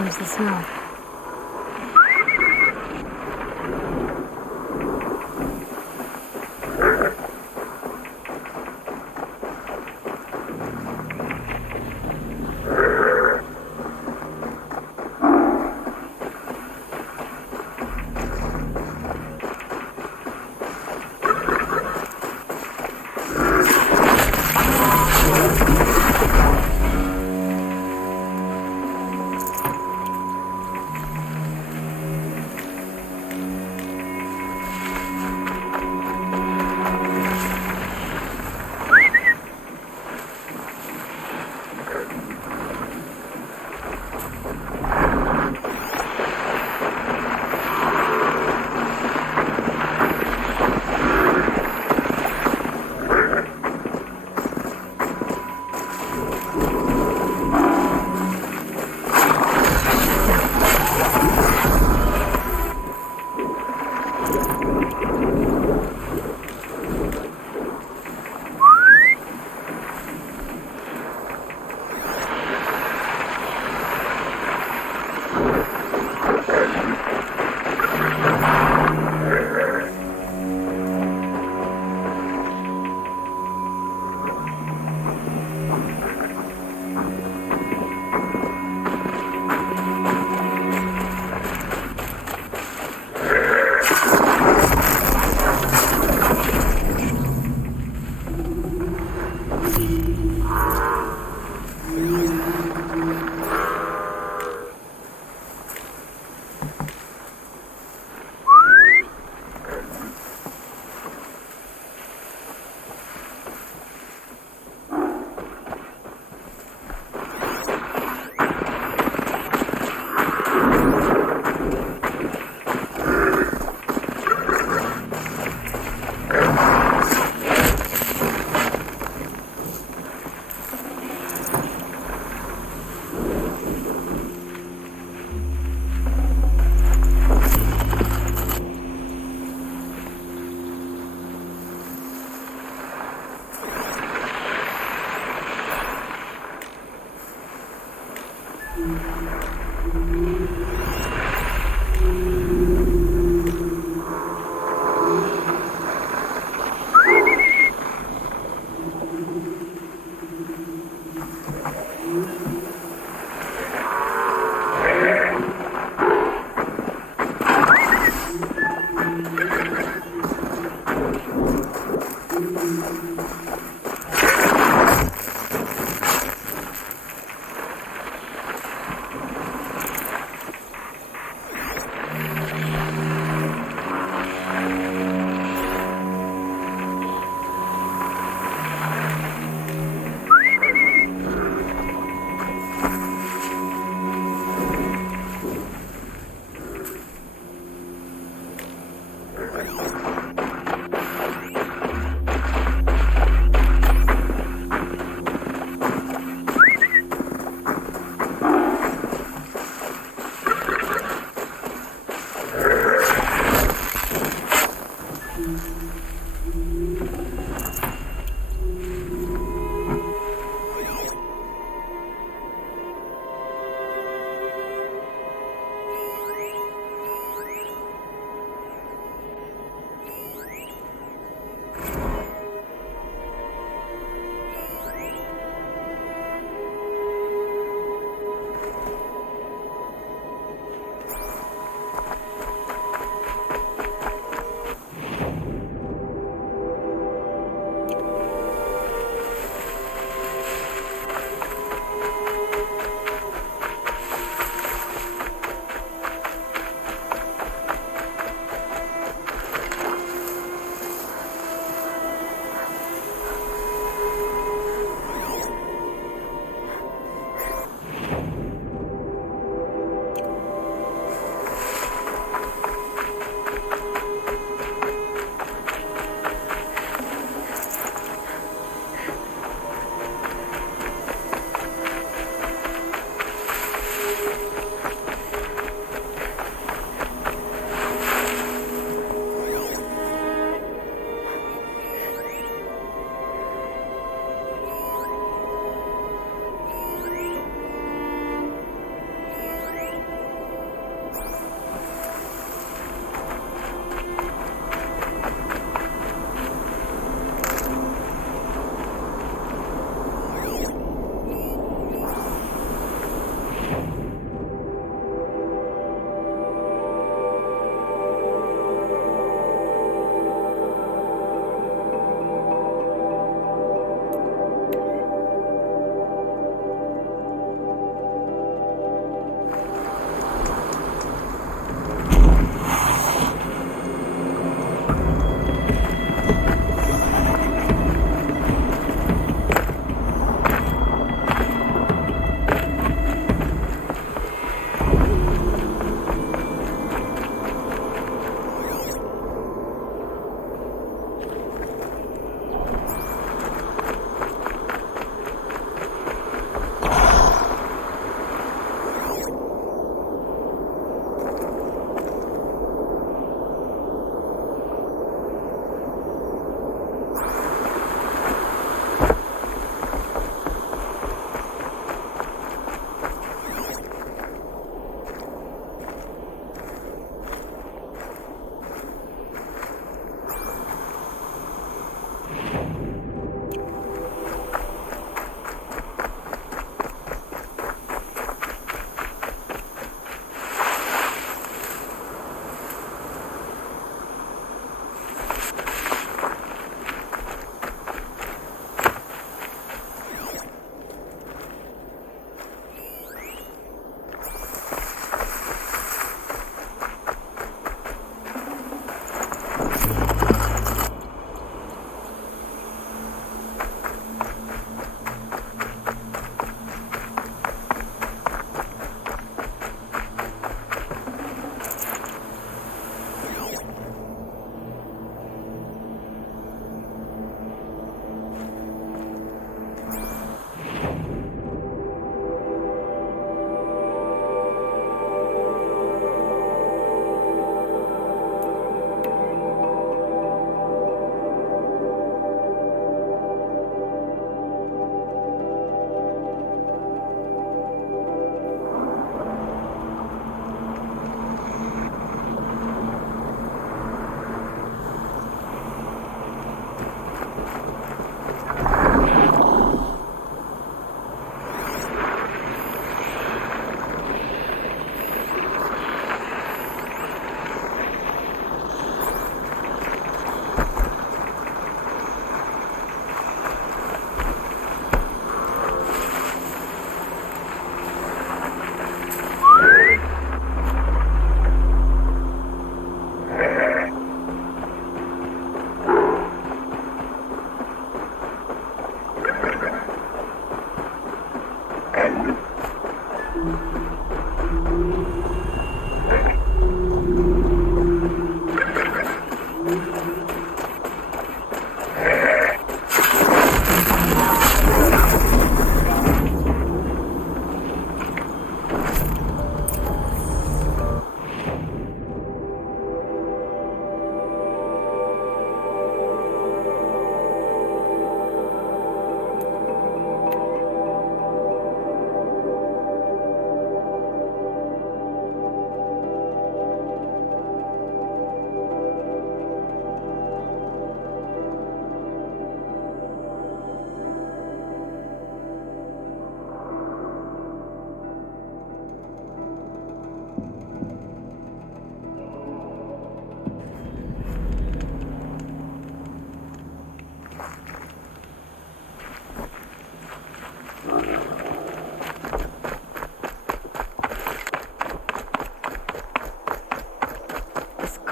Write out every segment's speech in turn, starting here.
comes the snow.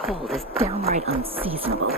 cold is downright unseasonable.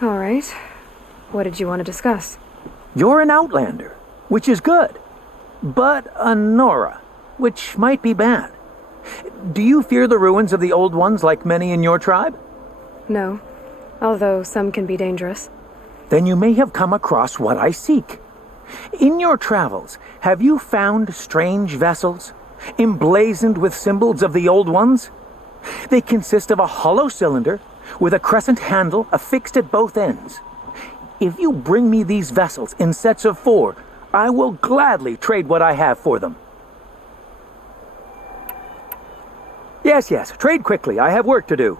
All right. What did you want to discuss? You're an outlander, which is good. But a Nora, which might be bad. Do you fear the ruins of the old ones like many in your tribe? No. Although some can be dangerous. Then you may have come across what I seek. In your travels, have you found strange vessels, emblazoned with symbols of the old ones? They consist of a hollow cylinder with a crescent handle affixed at both ends. If you bring me these vessels in sets of 4, I will gladly trade what I have for them. Yes, trade quickly. I have work to do.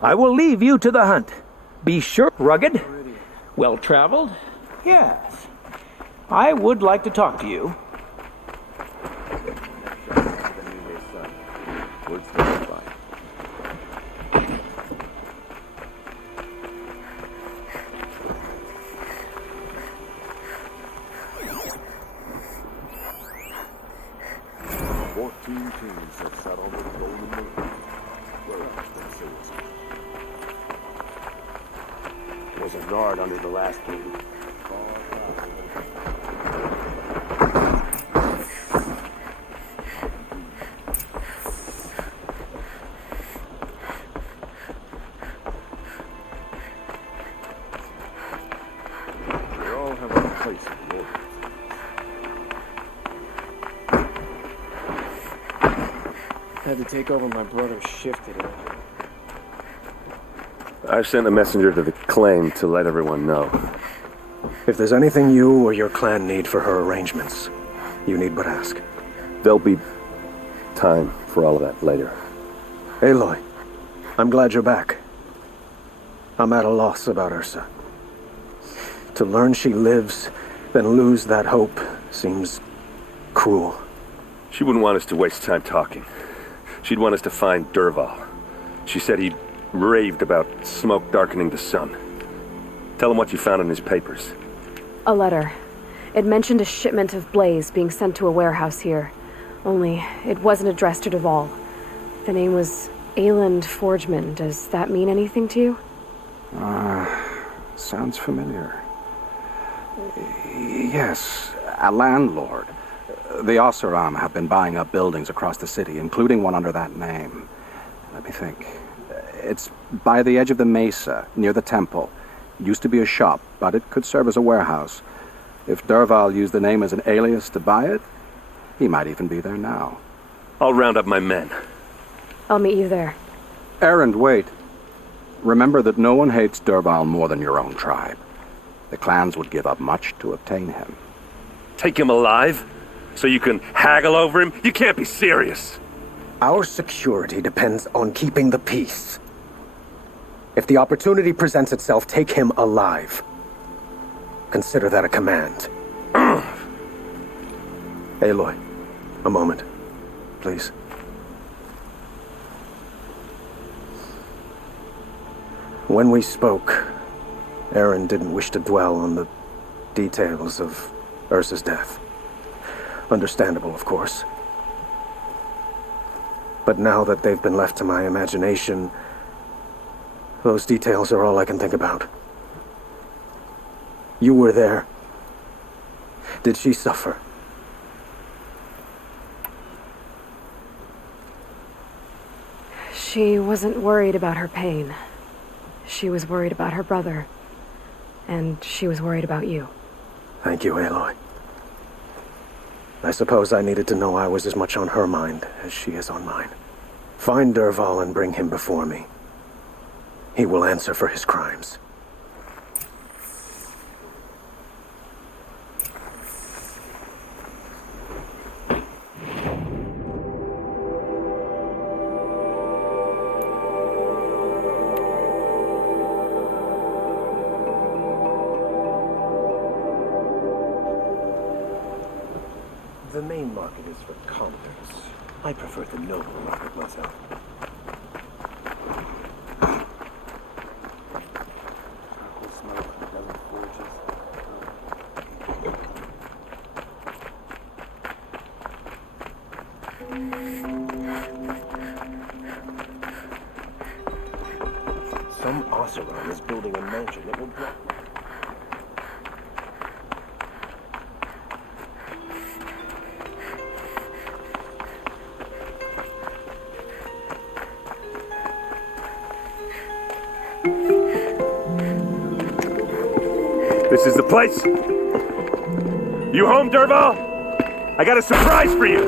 I will leave you to the hunt. Be sure, rugged, well-traveled. Yes. I would like to talk to you. Was a guard under the last king. We all have our place in the world. Had to take over my brother's shift today. I've sent a messenger to the claim to let everyone know. If there's anything you or your clan need for her arrangements, you need but ask. There'll be time for all of that later. Aloy, I'm glad you're back. I'm at a loss about Ursa. To learn she lives, then lose that hope, seems cruel. She wouldn't want us to waste time talking. She'd want us to find Dervahl. She said he raved about smoke darkening the sun. Tell him what you found in his papers. A letter. It mentioned a shipment of blaze being sent to a warehouse here. Only, it wasn't addressed to Dervahl. The name was Ayland Forgeman. Does that mean anything to you? Sounds familiar. Yes, a landlord. The Oseram have been buying up buildings across the city, including one under that name. Let me think. It's by the edge of the mesa, near the temple. Used to be a shop, but it could serve as a warehouse. If Dervahl used the name as an alias to buy it, he might even be there now. I'll round up my men. I'll meet you there. Errand, wait. Remember that no one hates Dervahl more than your own tribe. The clans would give up much to obtain him. Take him alive? So you can haggle over him? You can't be serious. Our security depends on keeping the peace. If the opportunity presents itself, take him alive. Consider that a command. Aloy, a moment, please. When we spoke, Aaron didn't wish to dwell on the details of Ursa's death. Understandable, of course. But now that they've been left to my imagination, those details are all I can think about. You were there. Did she suffer? She wasn't worried about her pain. She was worried about her brother. And she was worried about you. Thank you, Aloy. I suppose I needed to know I was as much on her mind as she is on mine. Find Dervahl and bring him before me. He will answer for his crimes. The main market is for commoners. I prefer the noble market myself. Some Oseram is building a mansion that will drop. This is the place. You home, Dervahl? I got a surprise for you.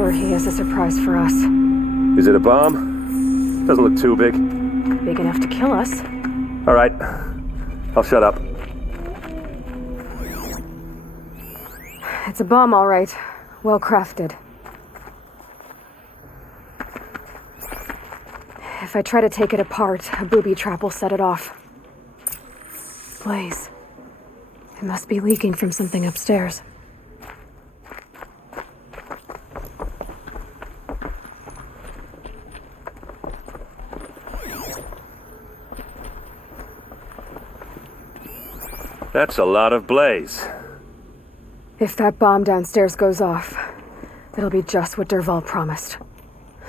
Or he has a surprise for us. Is it a bomb? Doesn't look too big. Big enough to kill us. All right. I'll shut up. It's a bomb, all right. Well crafted. If I try to take it apart, a booby trap will set it off. Blaze. It must be leaking from something upstairs. That's a lot of blaze. If that bomb downstairs goes off, it'll be just what Dervahl promised.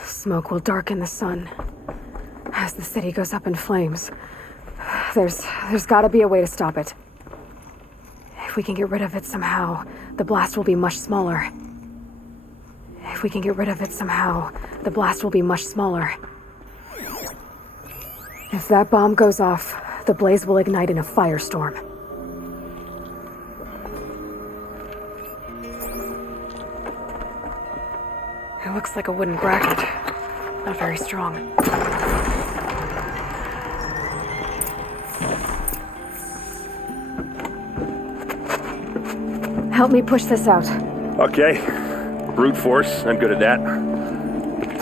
Smoke will darken the sun. As the city goes up in flames, there's gotta be a way to stop it. If we can get rid of it somehow, the blast will be much smaller. If we can get rid of it somehow, the blast will be much smaller. If that bomb goes off, the blaze will ignite in a firestorm. It looks like a wooden bracket. Not very strong. Help me push this out. Okay. Brute force. I'm good at that.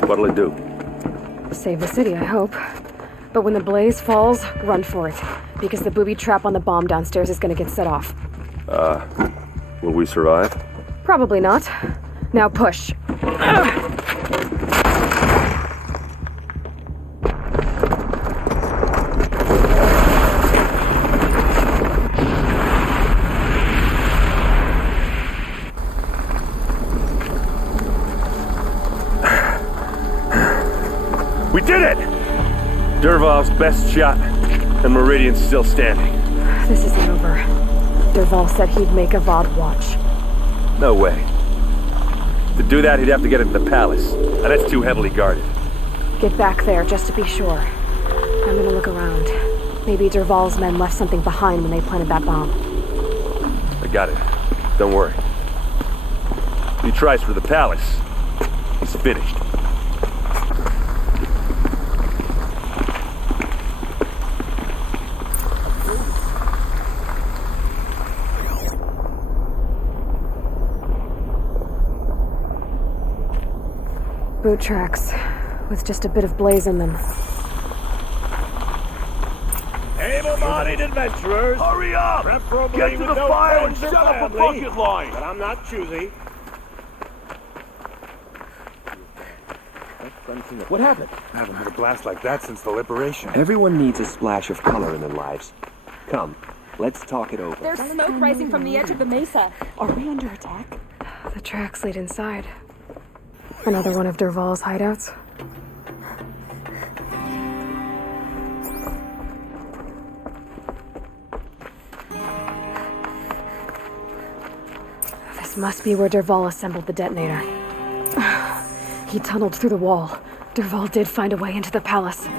What'll it do? Save the city, I hope. But when the blaze falls, run for it. Because the booby trap on the bomb downstairs is gonna get set off. Will we survive? Probably not. Now push. We did it! Dervahl's best shot, and Meridian's still standing. This isn't over. Dervahl said he'd make a VOD watch. No way. To do that, he'd have to get into the palace, and that's too heavily guarded. Get back there, just to be sure. I'm gonna look around. Maybe Dervahl's men left something behind when they planted that bomb. I got it. Don't worry. If he tries for the palace, he's finished. Boot tracks, with just a bit of blaze in them. Able-bodied adventurers, Hurry up! preferably Get to with the no fire and friends or set up a family, bucket line! but I'm not choosy. What happened? I haven't had a blast like that since the liberation. Everyone needs a splash of color in their lives. Come, let's talk it over. There's smoke rising from the edge of the mesa. Are we under attack? The tracks lead inside. Another one of Dervahl's hideouts. This must be where Dervahl assembled the detonator. He tunneled through the wall. Dervahl did find a way into the palace.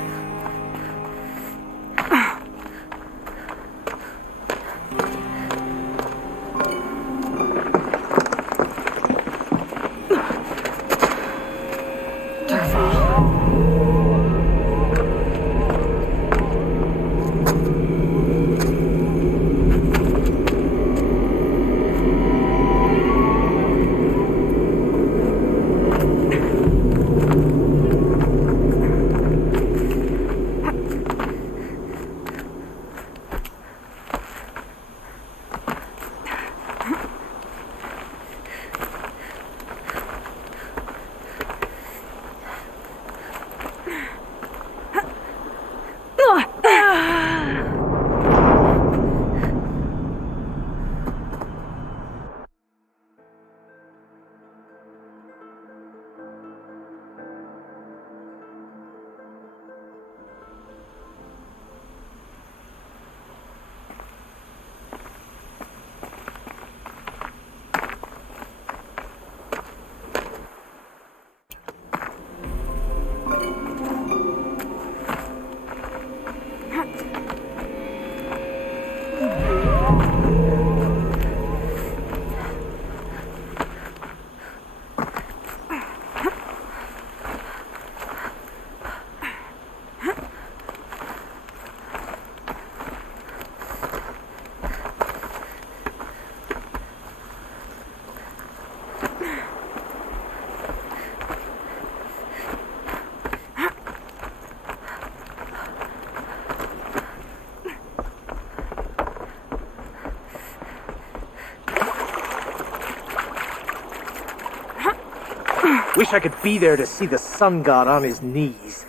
Wish I could be there to see the sun god on his knees.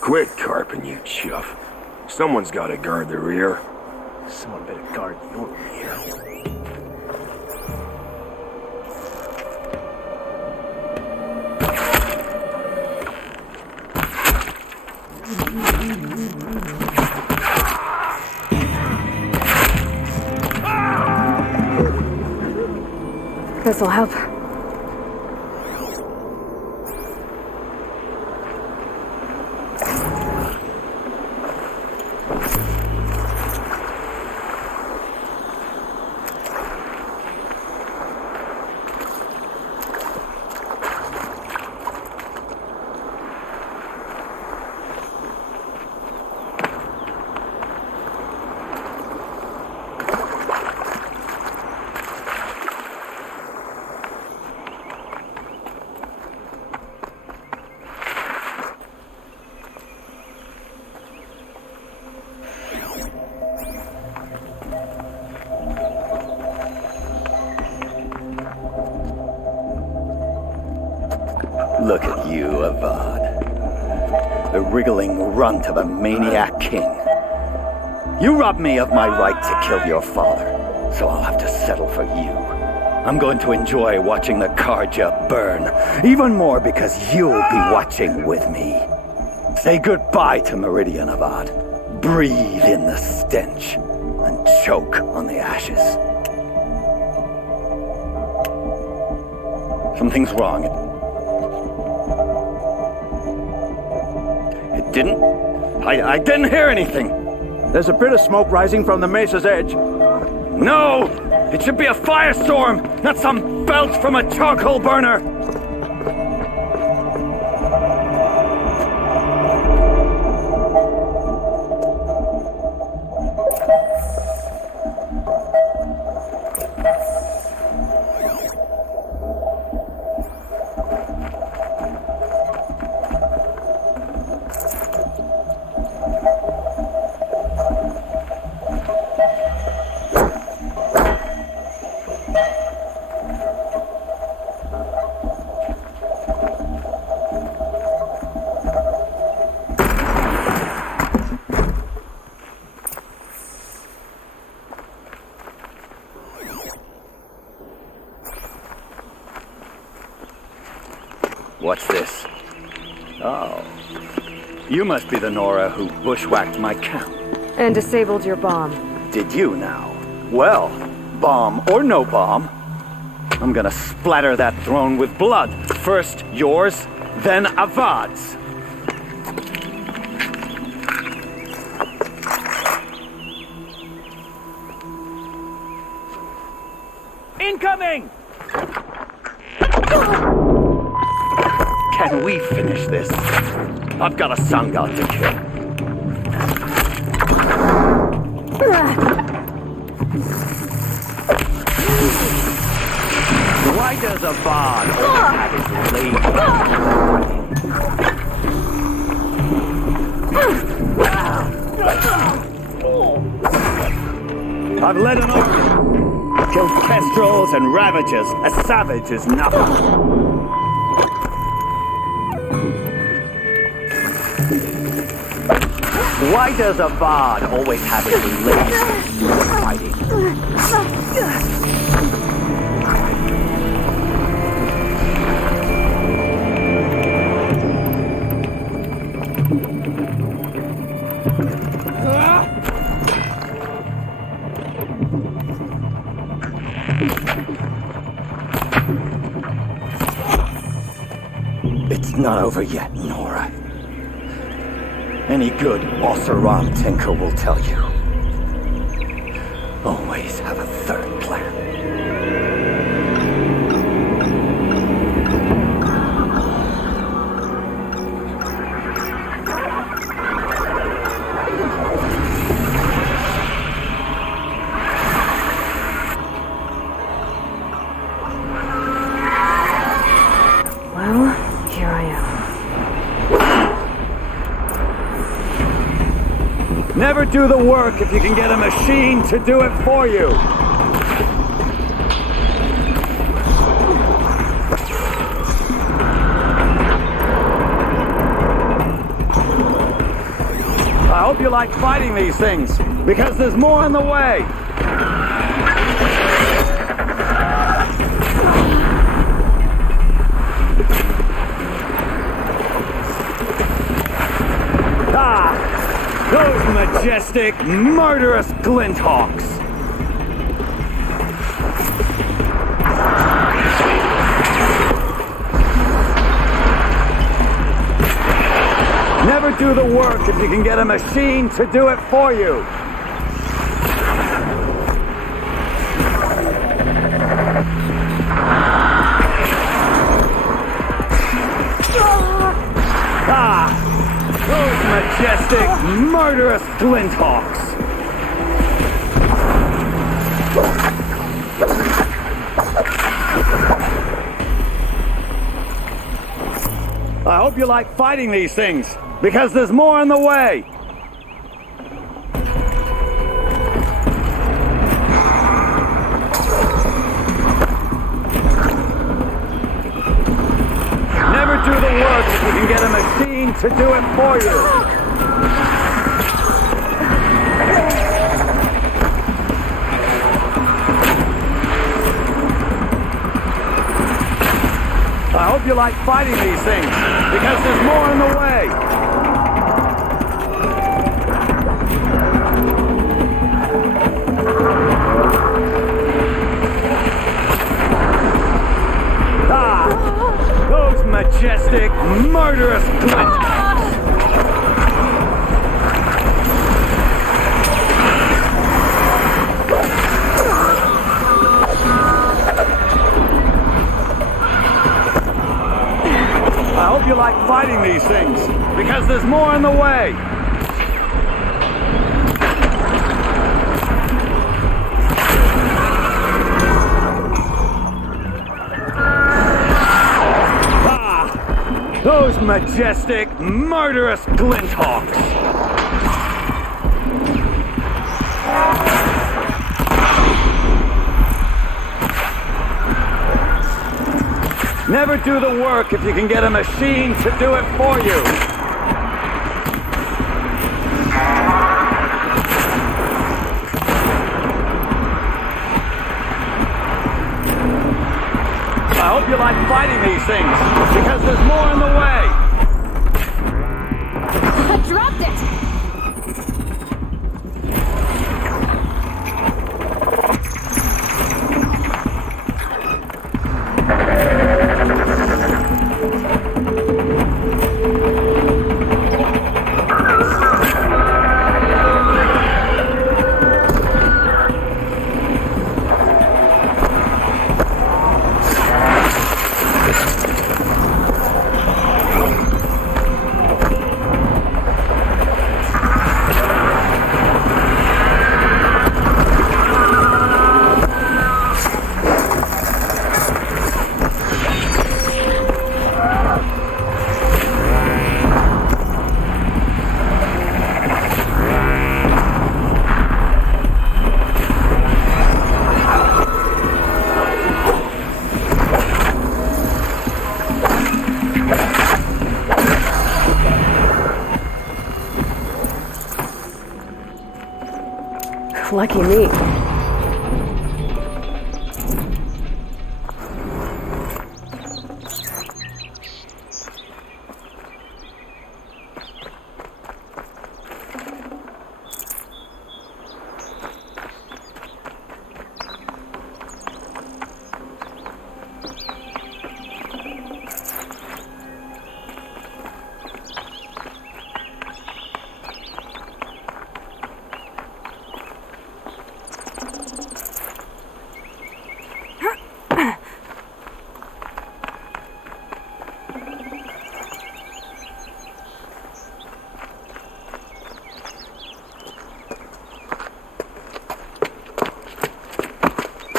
Quit carping, you chuff. Someone's gotta guard the rear. Someone better guard your rear. This'll help. Look at you, Avad. The wriggling runt of a maniac king. You robbed me of my right to kill your father, so I'll have to settle for you. I'm going to enjoy watching the Karja burn, even more because you'll be watching with me. Say goodbye to Meridian, Avad. Breathe in the stench, and choke on the ashes. Something's wrong. It didn't? I didn't hear anything. There's a bit of smoke rising from the mesa's edge. No! It should be a firestorm, not some belch from a charcoal burner! What's this? Oh. You must be the Nora who bushwhacked my camp. And disabled your bomb. Did you now? Well, bomb or no bomb, I'm gonna splatter that throne with blood. First yours, then Avad's. Incoming! Can we finish this? I've got a sun god to kill. Why does Avad always have his I've led an army, killed kestrels and ravagers. A savage is nothing. Why does Avad always have his lazy fighting? It's not over yet, Nora. Any good Oseram tinker will tell you. Always have a third plan. Well, here I am. Never do the work if you can get a machine to do it for you. I hope you like fighting these things, because there's more on the way. Those majestic, murderous glinthawks! Never do the work if you can get a machine to do it for you! Those majestic, murderous glinthawks! I hope you like fighting these things, because there's more on the way! Never do the work if you can get a machine to do it for you. I hope you like fighting these things, because there's more in the way. Those majestic, murderous glint. I hope you like fighting these things, because there's more in the way. Those majestic, murderous glint hawks. Never do the work if you can get a machine to do it for you. I hope you like fighting these things, because there's more in the way. I dropped it! Lucky me.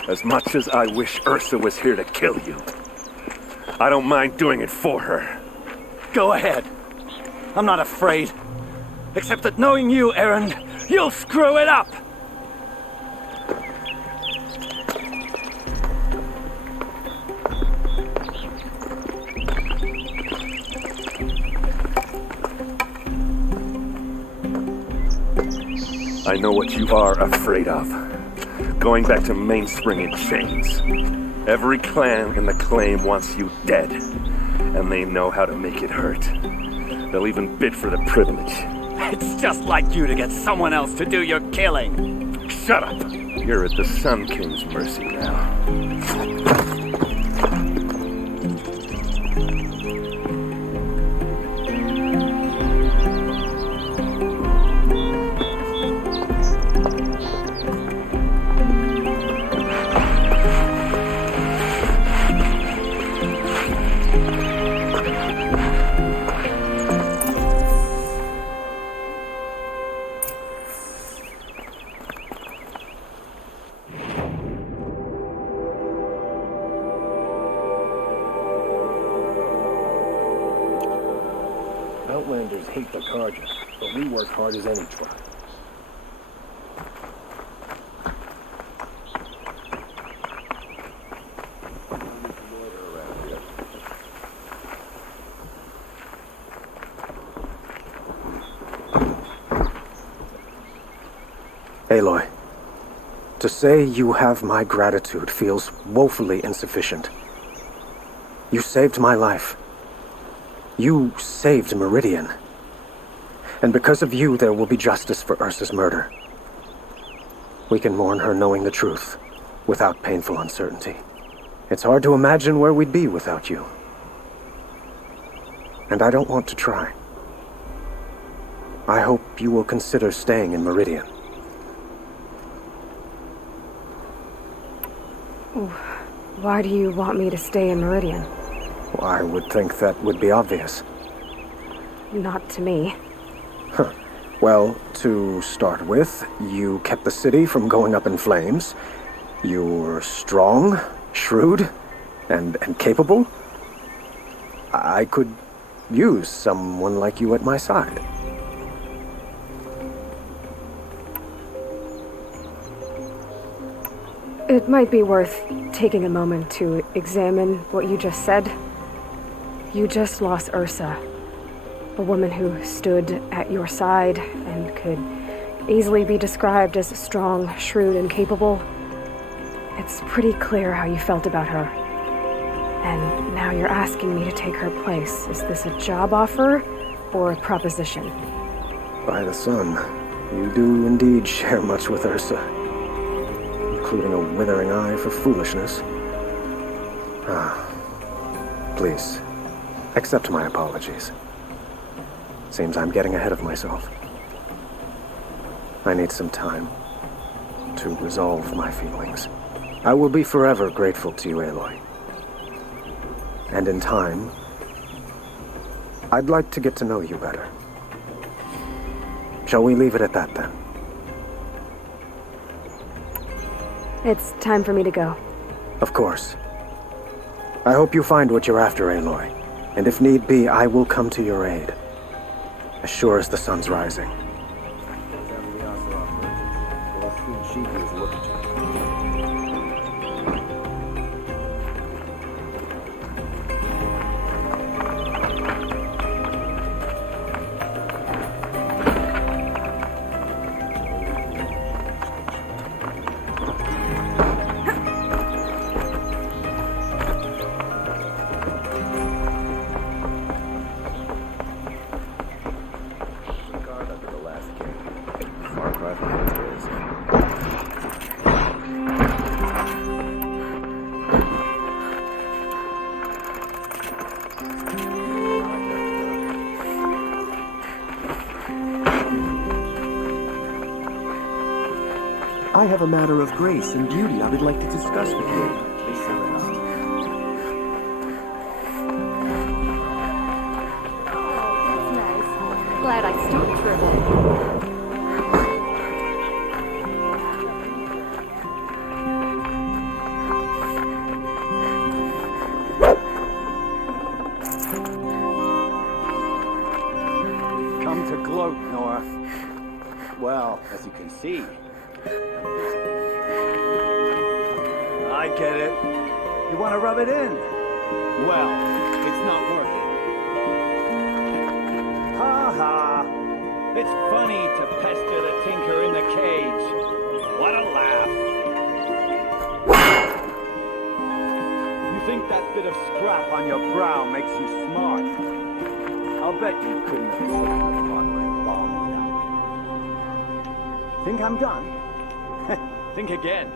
As much as I wish Ursa was here to kill you, I don't mind doing it for her. Go ahead. I'm not afraid. Except that knowing you, Aaron, you'll screw it up! I know what you are afraid of. Going back to Mainspring in chains. Every clan in the claim wants you dead, and they know how to make it hurt. They'll even bid for the privilege. It's just like you to get someone else to do your killing. Shut up! You're at the Sun King's mercy now. Outlanders hate the Carja, but we work hard as any tribe. Aloy, to say you have my gratitude feels woefully insufficient. You saved my life. You saved Meridian. And because of you, there will be justice for Ursa's murder. We can mourn her knowing the truth, without painful uncertainty. It's hard to imagine where we'd be without you. And I don't want to try. I hope you will consider staying in Meridian. Why do you want me to stay in Meridian? Well, I would think that would be obvious. Not to me. Huh. Well, to start with, you kept the city from going up in flames. You were strong, shrewd, and capable. I could use someone like you at my side. It might be worth taking a moment to examine what you just said. You just lost Ursa, a woman who stood at your side and could easily be described as strong, shrewd, and capable. It's pretty clear how you felt about her. And now you're asking me to take her place. Is this a job offer or a proposition? By the sun, you do indeed share much with Ursa, including a withering eye for foolishness. Please, accept my apologies. Seems I'm getting ahead of myself. I need some time to resolve my feelings. I will be forever grateful to you, Aloy. And in time, I'd like to get to know you better. Shall we leave it at that, then? It's time for me to go. Of course. I hope you find what you're after, Aloy. And if need be, I will come to your aid. As sure as the sun's rising. I have a matter of grace and beauty I would like to discuss with you. That's nice. Glad I stopped for a bit. Come to gloat, Nora. Well, as you can see, I get it. You want to rub it in? Well, it's not worth it. Ha ha. It's funny to pester the tinker in the cage. What a laugh. You think that bit of scrap on your brow makes you smart? I'll bet you couldn't have taken a partnering bomb with that. Think I'm done? Think again.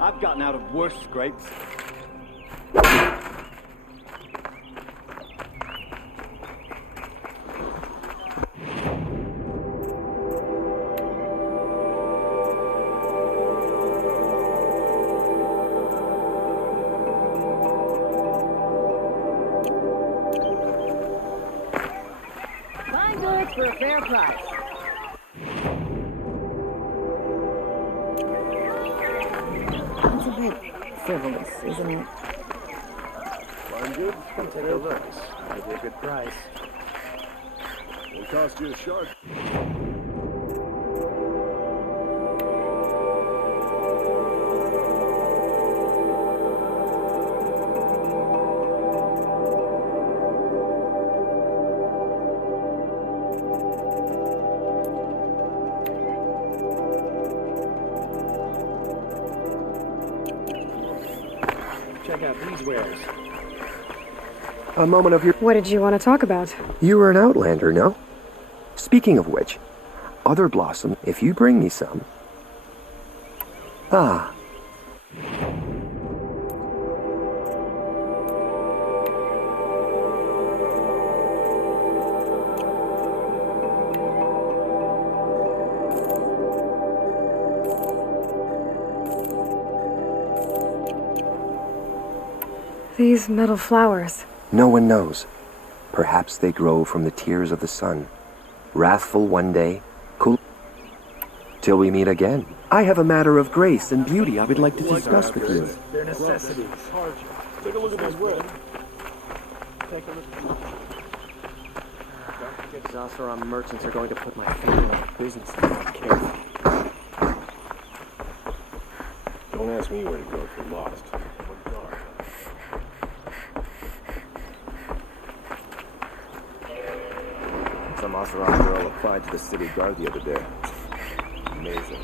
I've gotten out of worse scrapes. Fine goods for a fair price. It's a bit frivolous, isn't it? Fine good? Come take a look. That'd be a good price. It'll cost you a shark. Yeah, these wares. A moment of your... What did you want to talk about? You were an outlander, no? Speaking of which, other blossom, if you bring me some... Ah. These metal flowers. No one knows. Perhaps they grow from the tears of the sun. Wrathful one day, cool... till we meet again. I have a matter of grace and beauty I would like to discuss with you. They're necessities. Take a look at this wood. Take a look. Don't forget Zosaron merchants are going to put my finger on the business if I'm not careful. Don't ask me where to go if you're lost. Some Oseram girl applied to the city guard the other day. Amazing.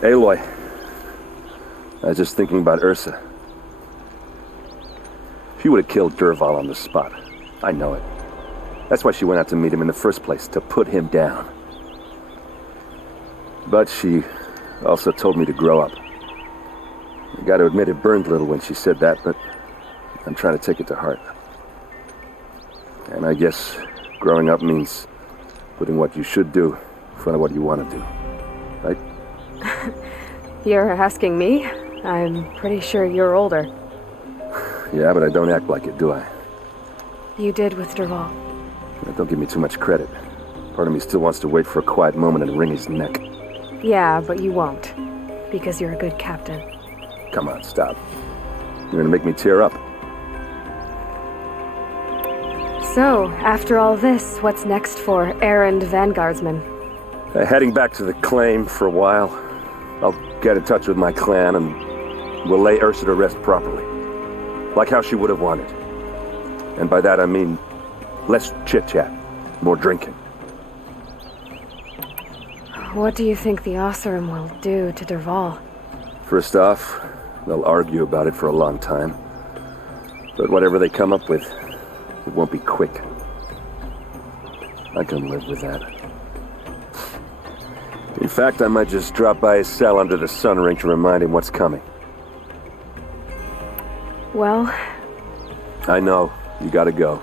Aloy, I was just thinking about Ursa. She would have killed Dervahl on the spot. I know it. That's why she went out to meet him in the first place, to put him down. But she also told me to grow up. I gotta admit it burned a little when she said that, but I'm trying to take it to heart. And I guess growing up means putting what you should do in front of what you want to do. Right? You're asking me? I'm pretty sure you're older. Yeah, but I don't act like it, do I? You did with Dervahl. Don't give me too much credit. Part of me still wants to wait for a quiet moment and wring his neck. Yeah, but you won't. Because you're a good captain. Come on, stop. You're gonna make me tear up. So, after all this, what's next for errand vanguardsman? Heading back to the claim for a while. I'll get in touch with my clan and we'll lay Ursa to rest properly. Like how she would have wanted. And by that I mean less chit-chat, more drinking. What do you think the Oseram will do to Dervahl? First off, they'll argue about it for a long time. But whatever they come up with, it won't be quick. I can live with that. In fact, I might just drop by his cell under the sun ring to remind him what's coming. Well... I know. You gotta go.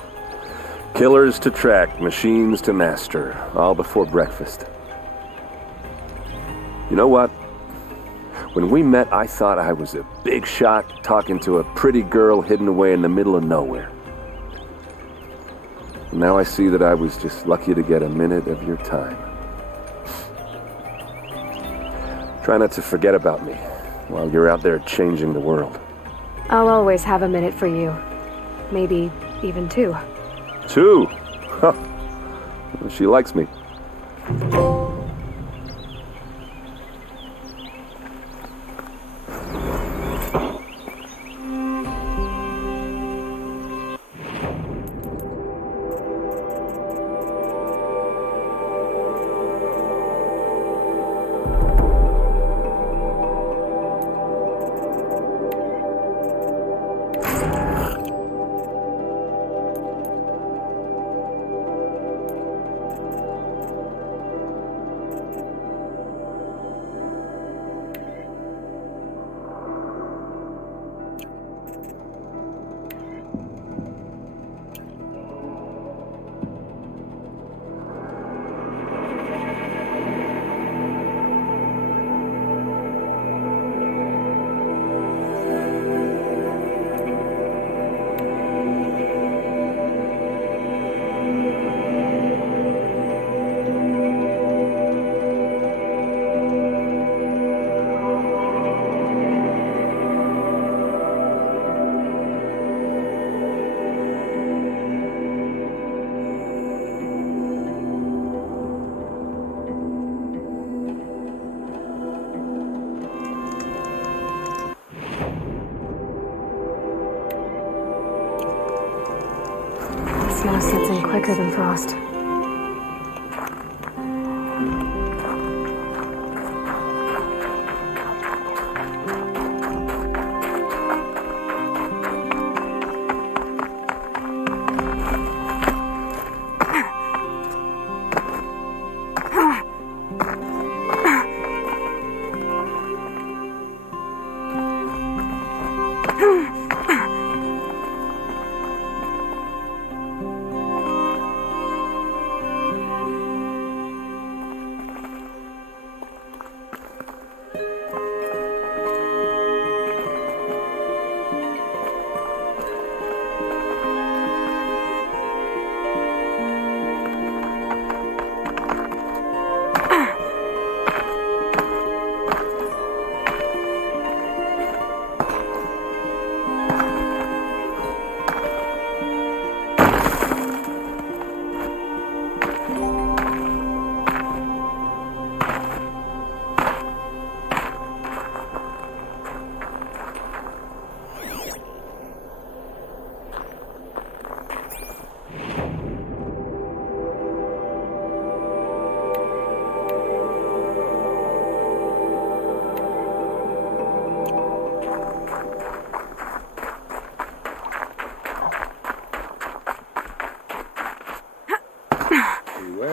Killers to track, machines to master, all before breakfast. You know what? When we met, I thought I was a big shot talking to a pretty girl hidden away in the middle of nowhere. Now I see that I was just lucky to get a minute of your time. Try not to forget about me while you're out there changing the world. I'll always have a minute for you. Maybe even two. Two? Huh. She likes me. Snow sets in quicker than frost.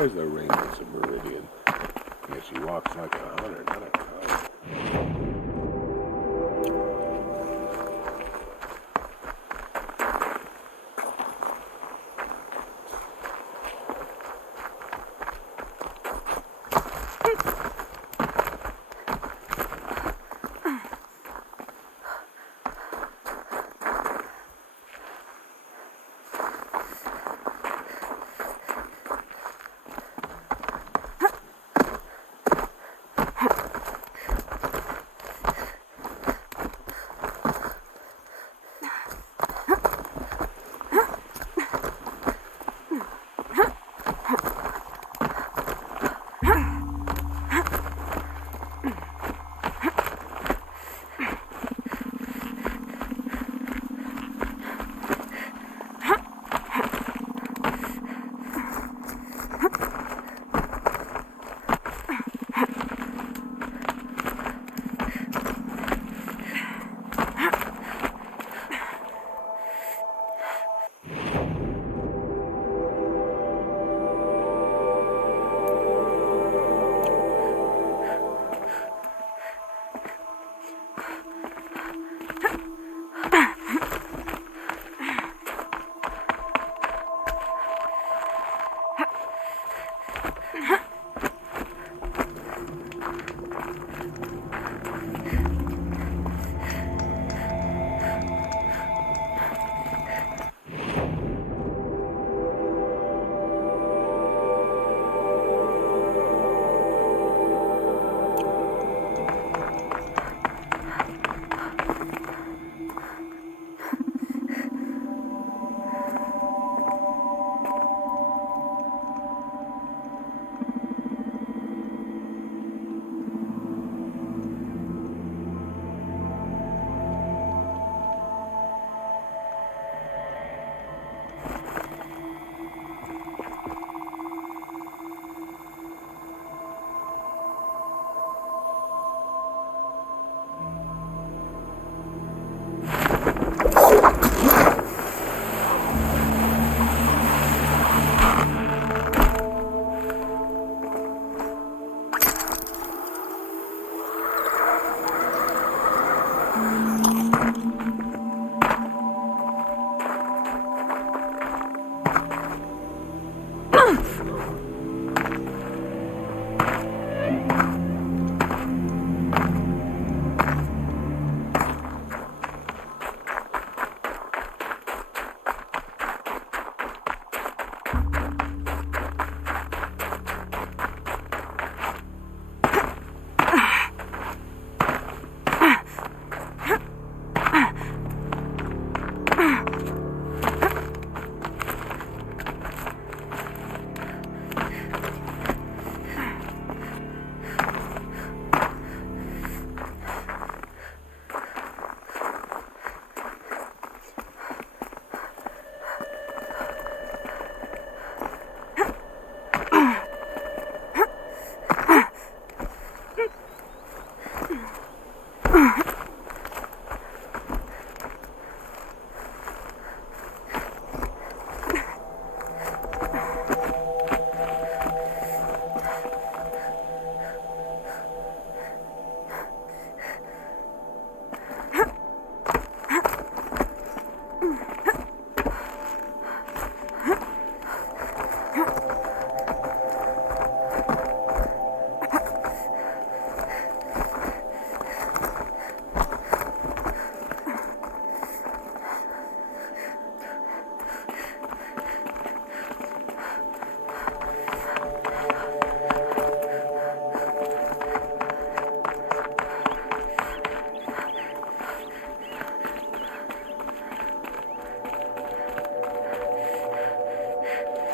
There's the Radiance of Meridian. Yet she walks like a hunter, not a coward.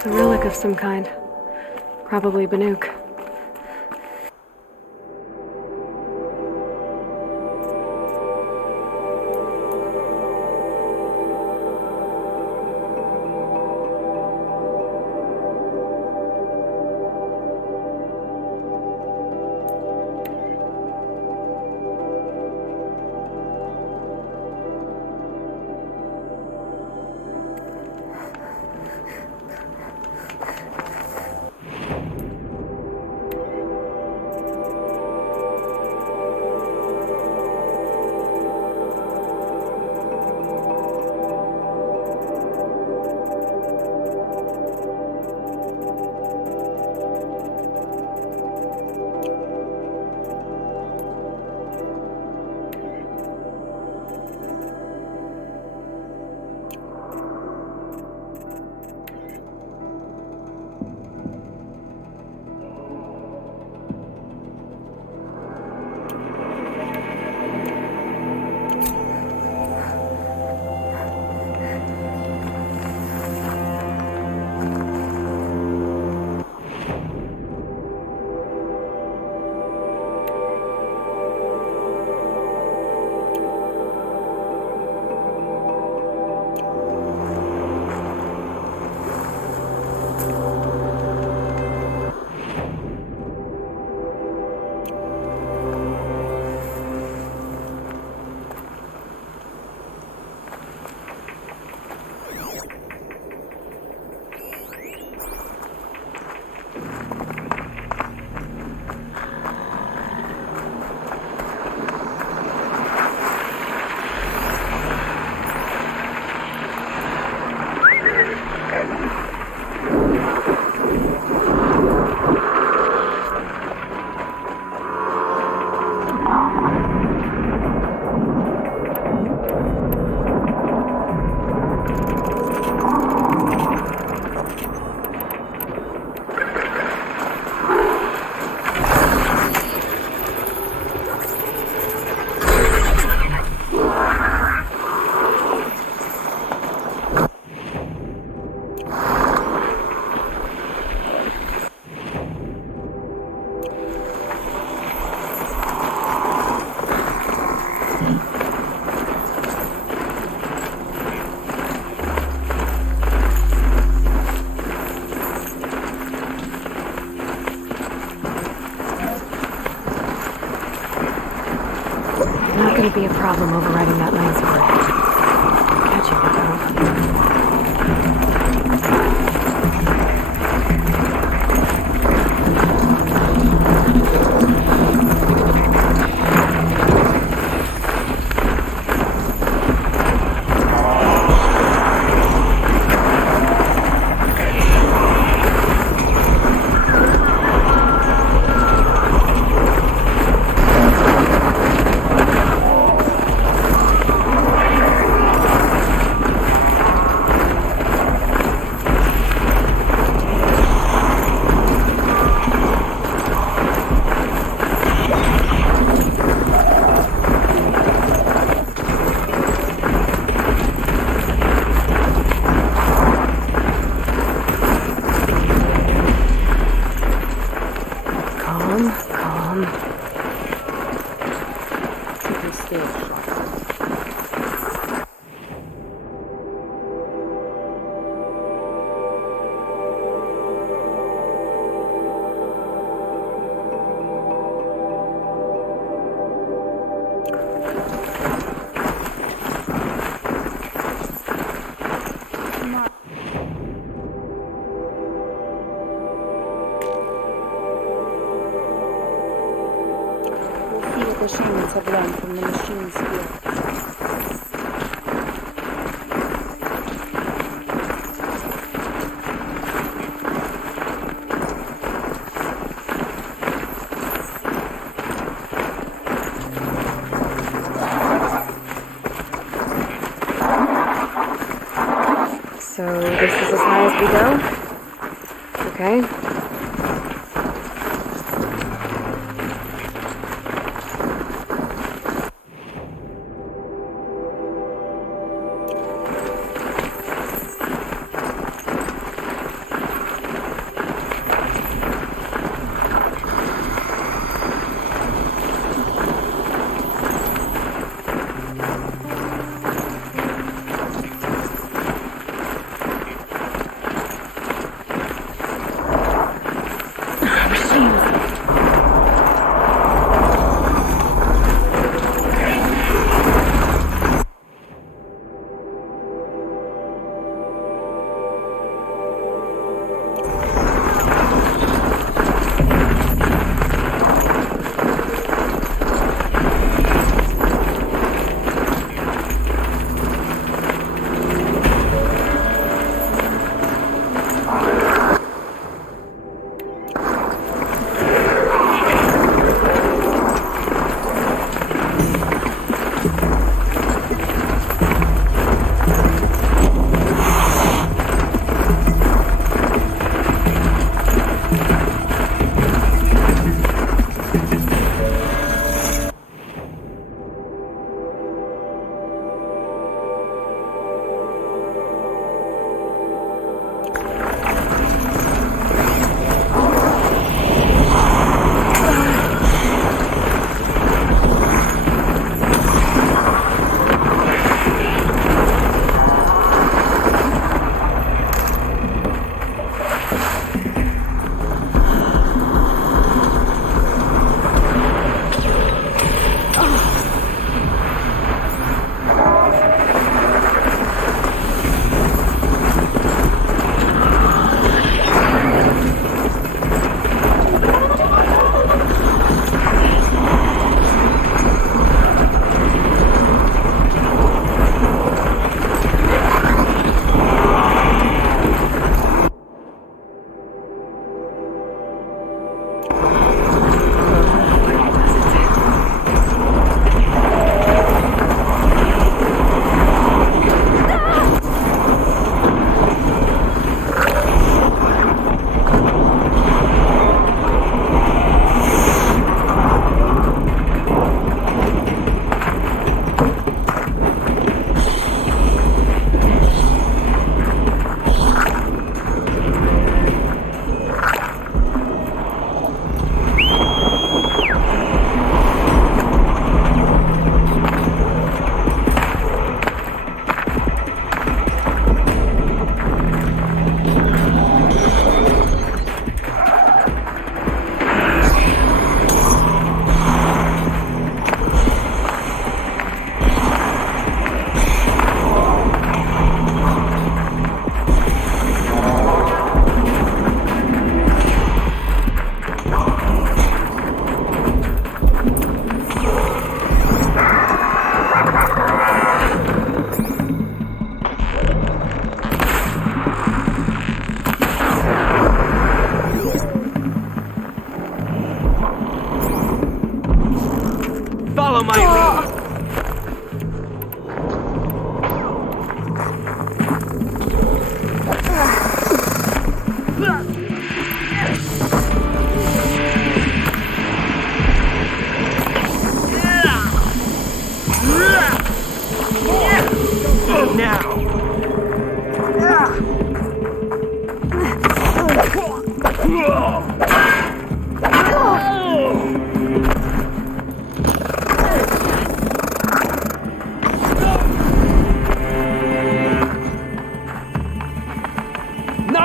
A relic of some kind. Probably Banuk. Shouldn't be a problem overriding that lane score. Catching it, though. The shamans have learned from the machine's spirit. So this is as high as we go? Okay.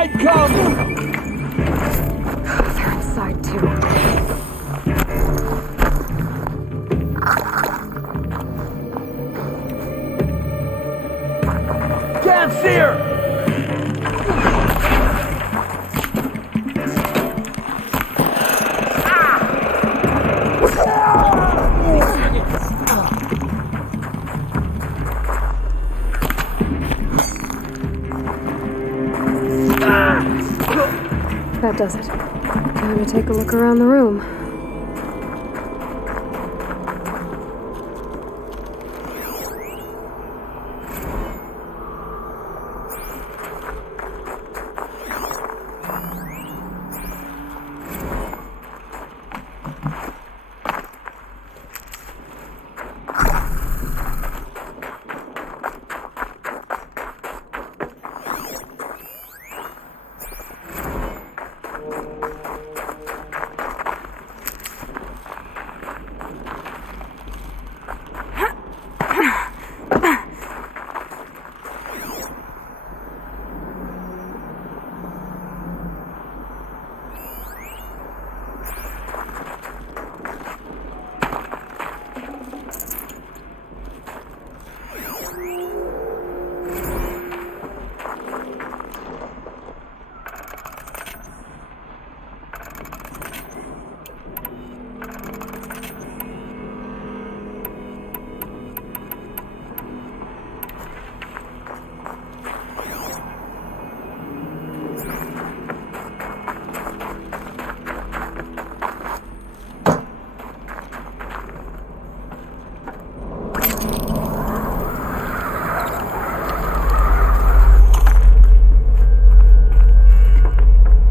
might come! They're inside, too. Can't see her! That does it. Time to take a look around the room.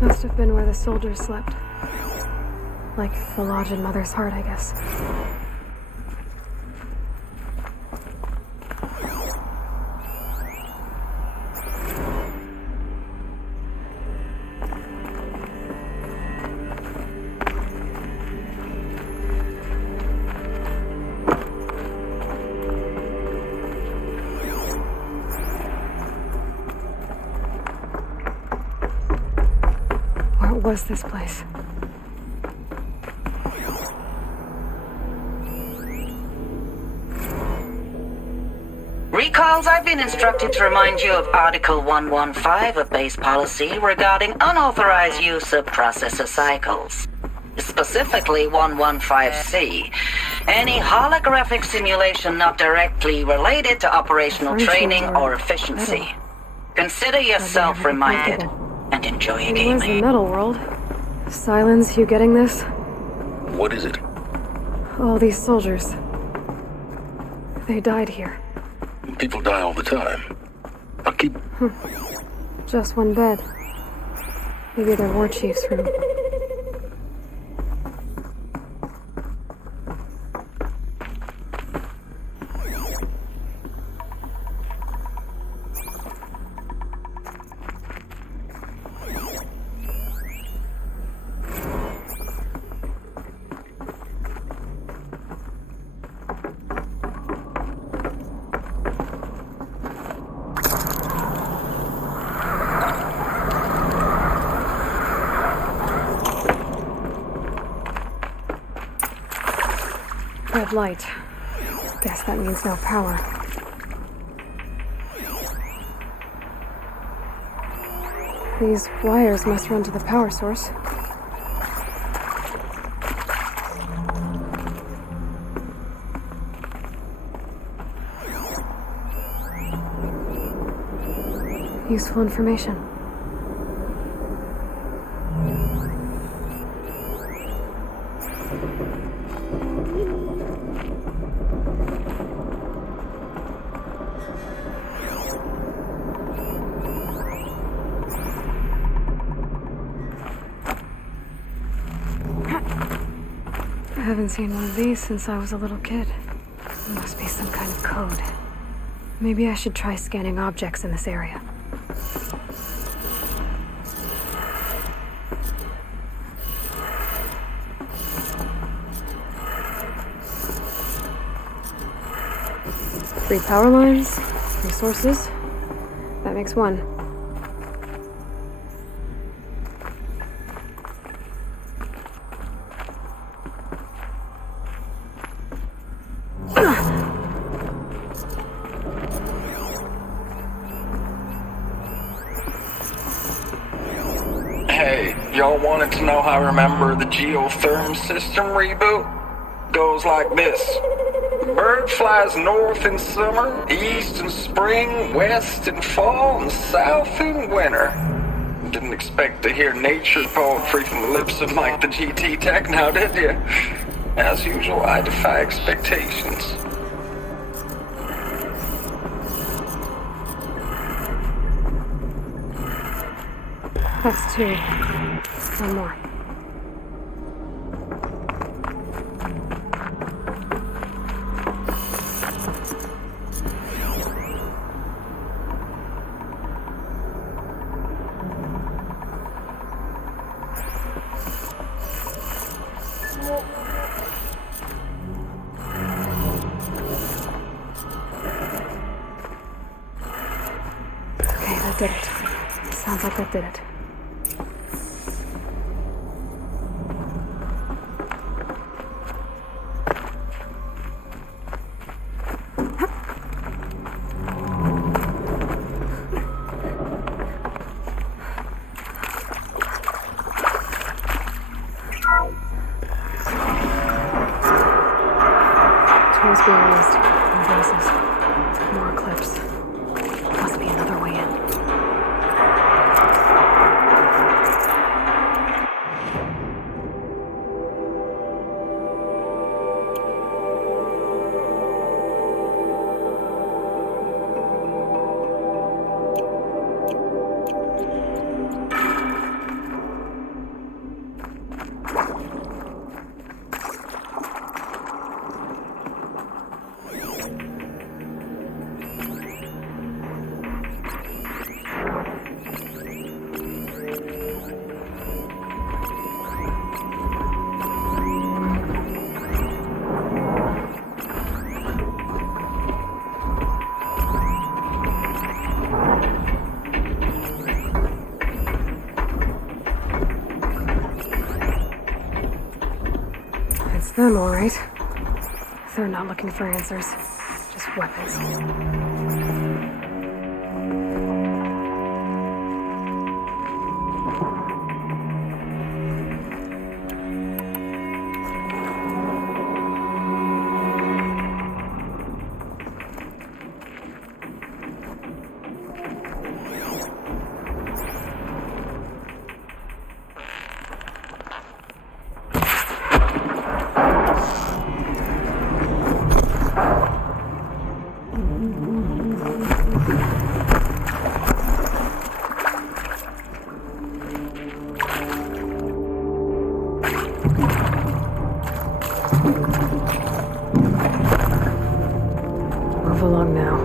Must have been where the soldiers slept. Like the lodge in Mother's Heart, I guess. What was this place? Recalls, I've been instructed to remind you of Article 115 of base policy regarding unauthorized use of processor cycles. Specifically 115C. Any holographic simulation not directly related to operational training or efficiency. Consider yourself reminded and enjoy your It was the gaming. metal world. Silence, you getting this? What is it? All these soldiers. They died here. People die all the time. I'll keep... Just one bed. Maybe their war chief's room. Red light. Guess that means no power. These wires must run to the power source. Useful information. I haven't seen one of these since I was a little kid. It must be some kind of code. Maybe I should try scanning objects in this area. Three power lines, 3 sources. That makes 1. Y'all wanted to know how I remember the geotherm system reboot? Goes like this. Bird flies north in summer, east in spring, west in fall, and south in winter. Didn't expect to hear nature poetry from the lips of Mike the GT Tech now, did you? As usual, I defy expectations. That's two. One more. Okay, that did it. Sounds like that did it. Tools being used. More voices. More clips. Must be another way in. It's them, all right. They're not looking for answers, just weapons. Move along now.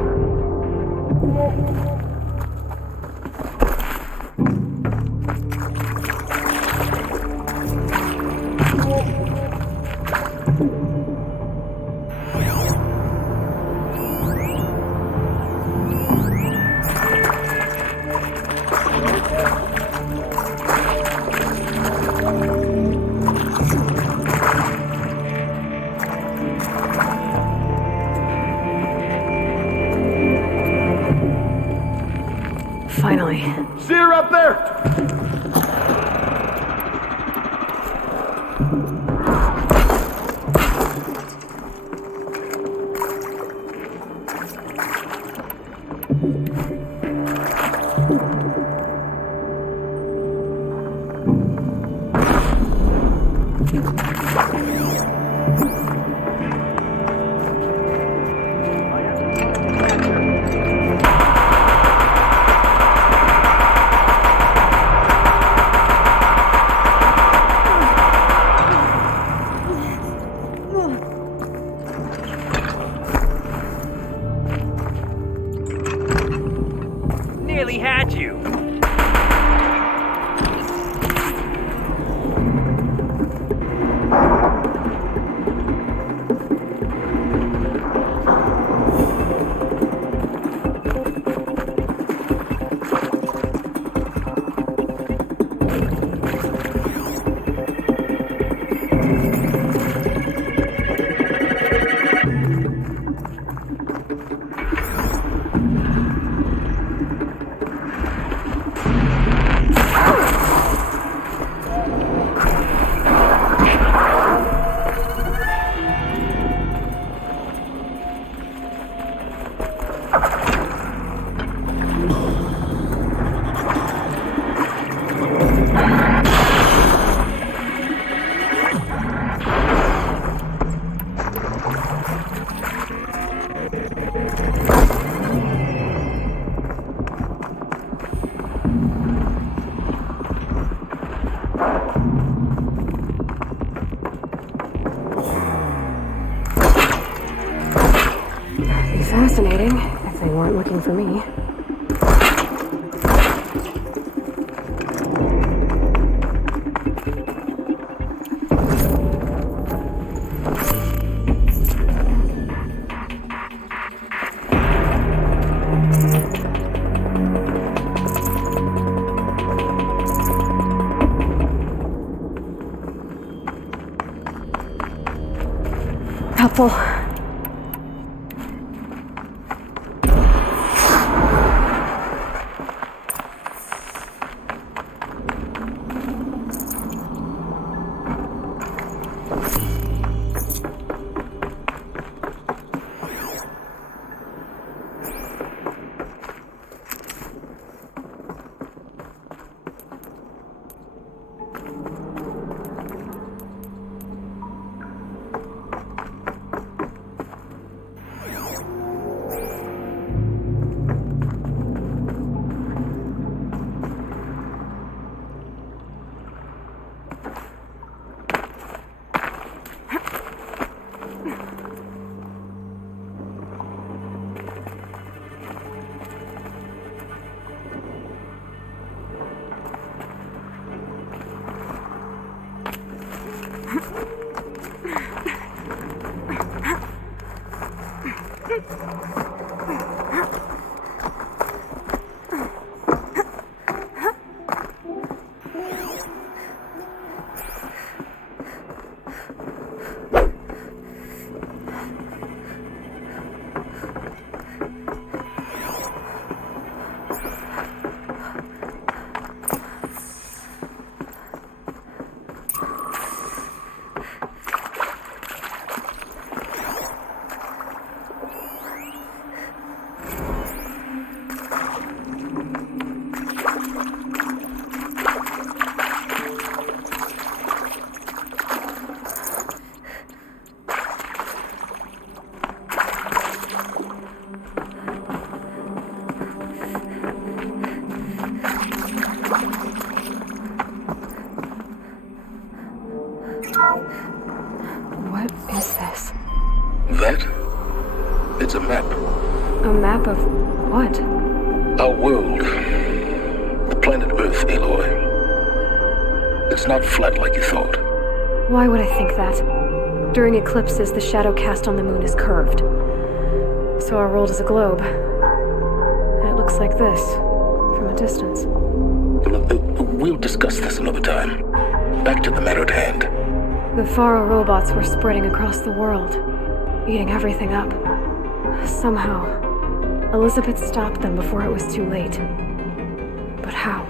Finally. See her up there! Nearly had you. fascinating, if they weren't looking for me. Helpful. What is this? That? It's a map. A map of what? Our world. The planet Earth, Aloy. It's not flat like you thought. Why would I think that? During eclipses, the shadow cast on the moon is curved. So our world is a globe. And it looks like this, from a distance. We'll discuss this another time. Back to the matter at hand. The Faro robots were spreading across the world, eating everything up. Somehow, Elizabeth stopped them before it was too late. But how?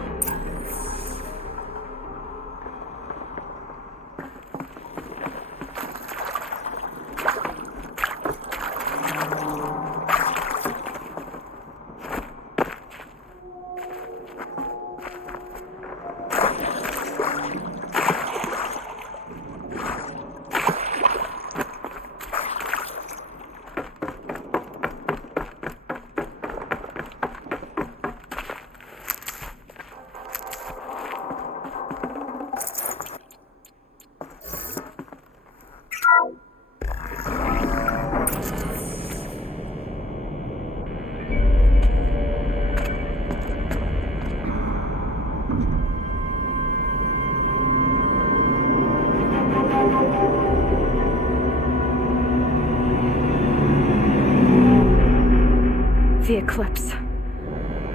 The eclipse.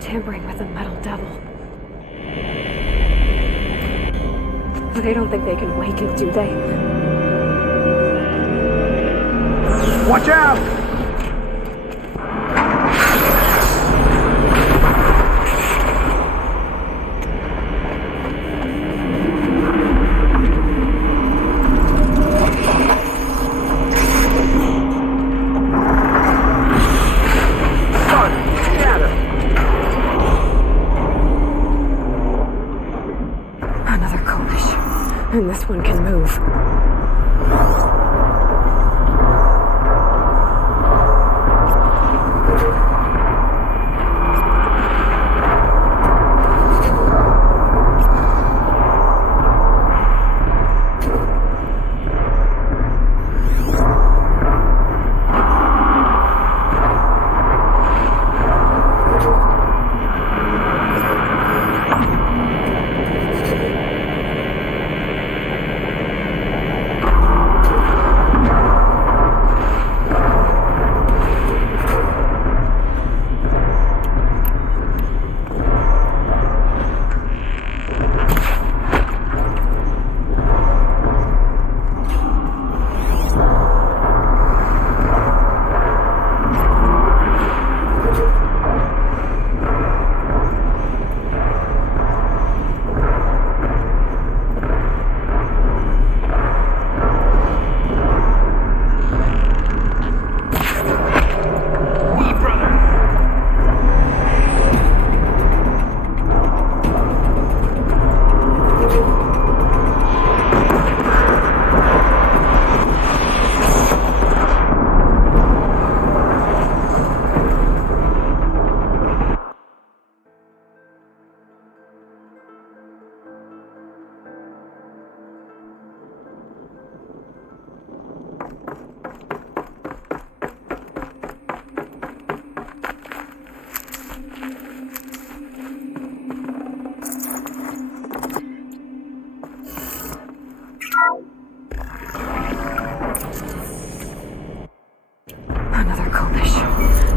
Tampering with the metal devil. They don't think they can wake it, do they? Watch out! And this one can move.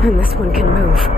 And this one can move.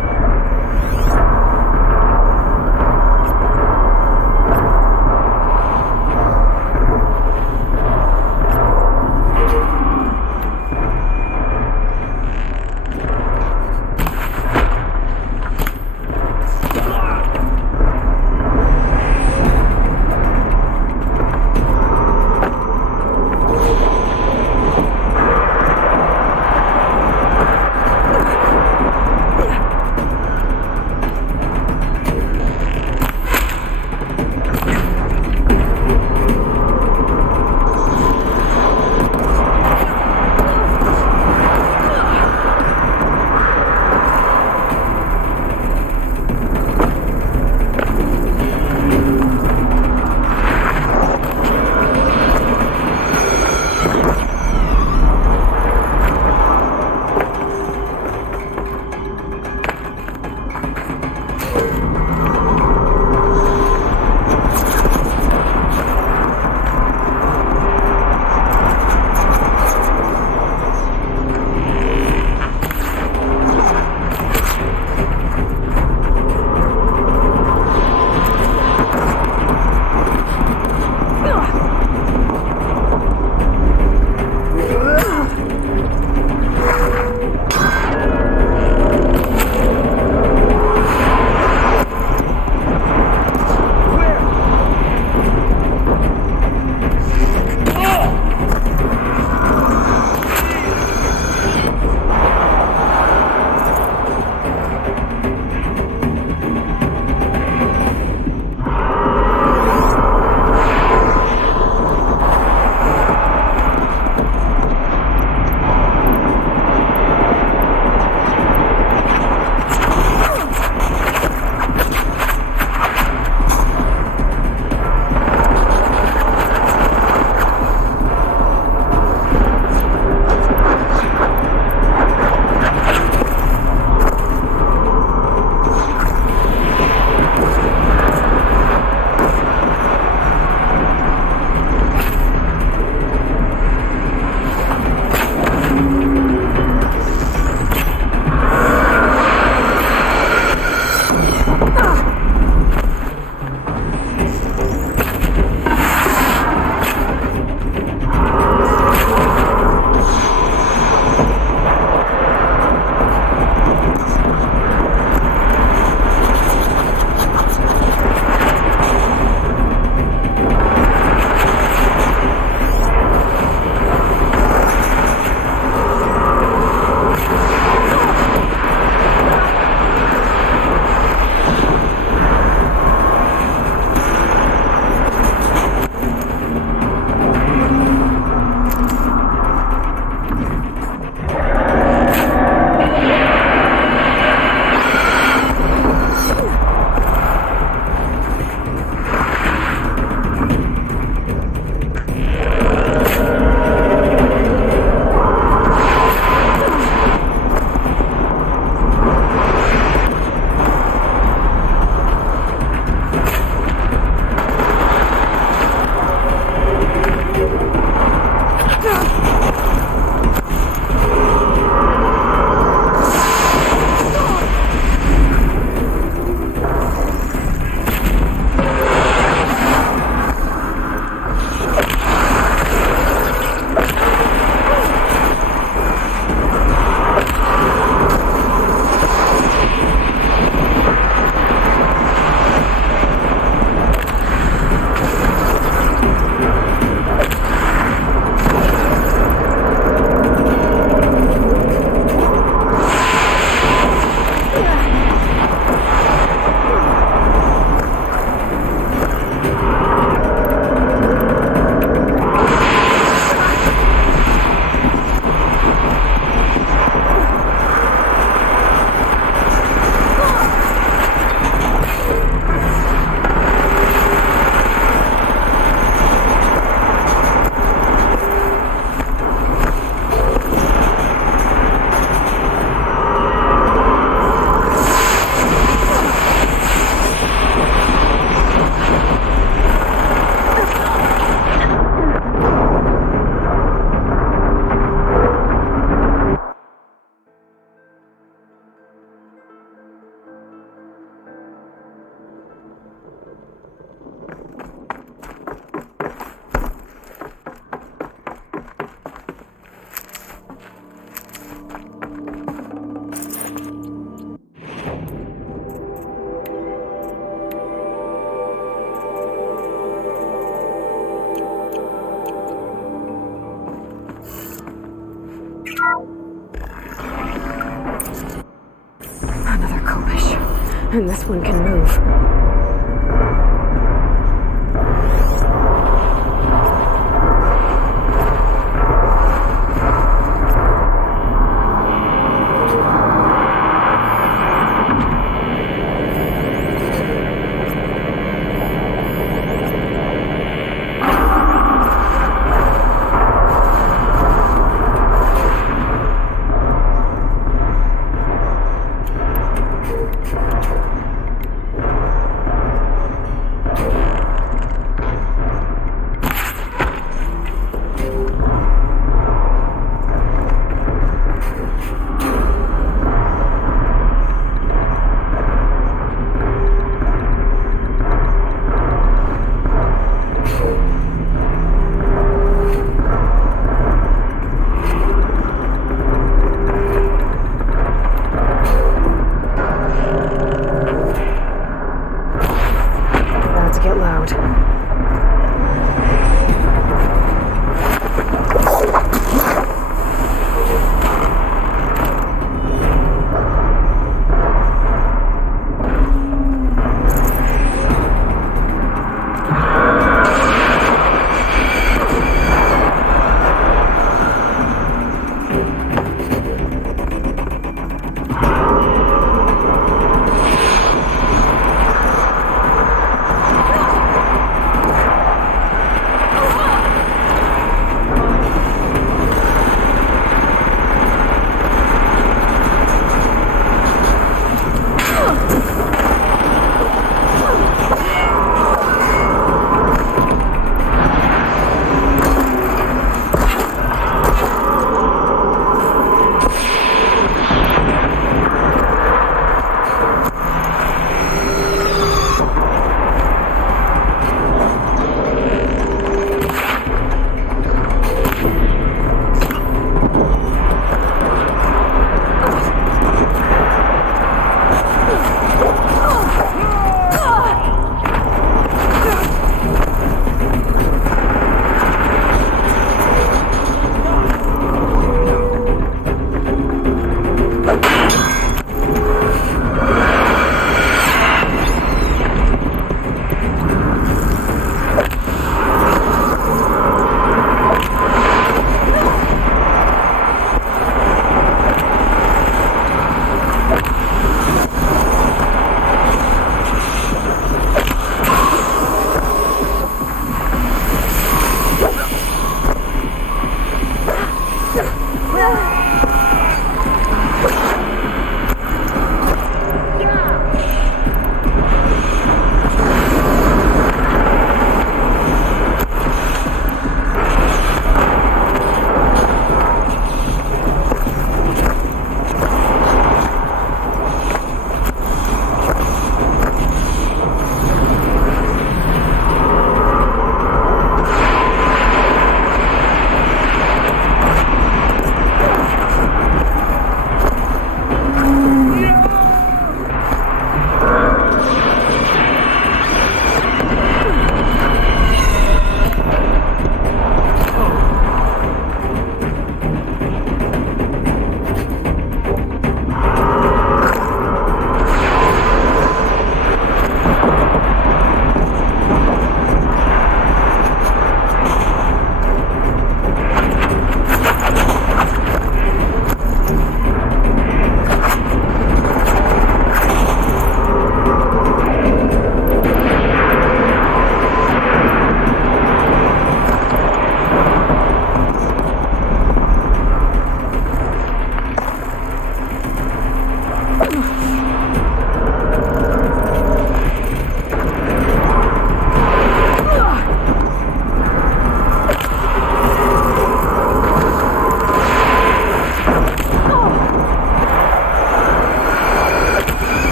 And this one can move.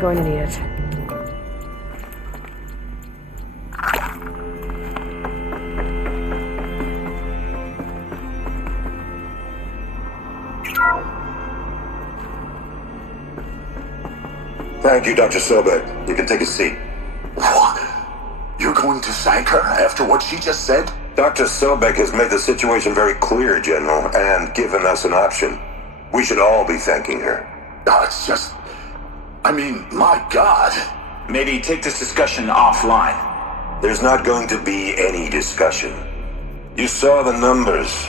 going to need it. Thank you, Dr. Sobek. You can take a seat. What? You're going to thank her after what she just said? Dr. Sobek has made the situation very clear, General, and given us an option. We should all be thanking her. It's just... I mean, my God. Maybe take this discussion offline. There's not going to be any discussion. You saw the numbers.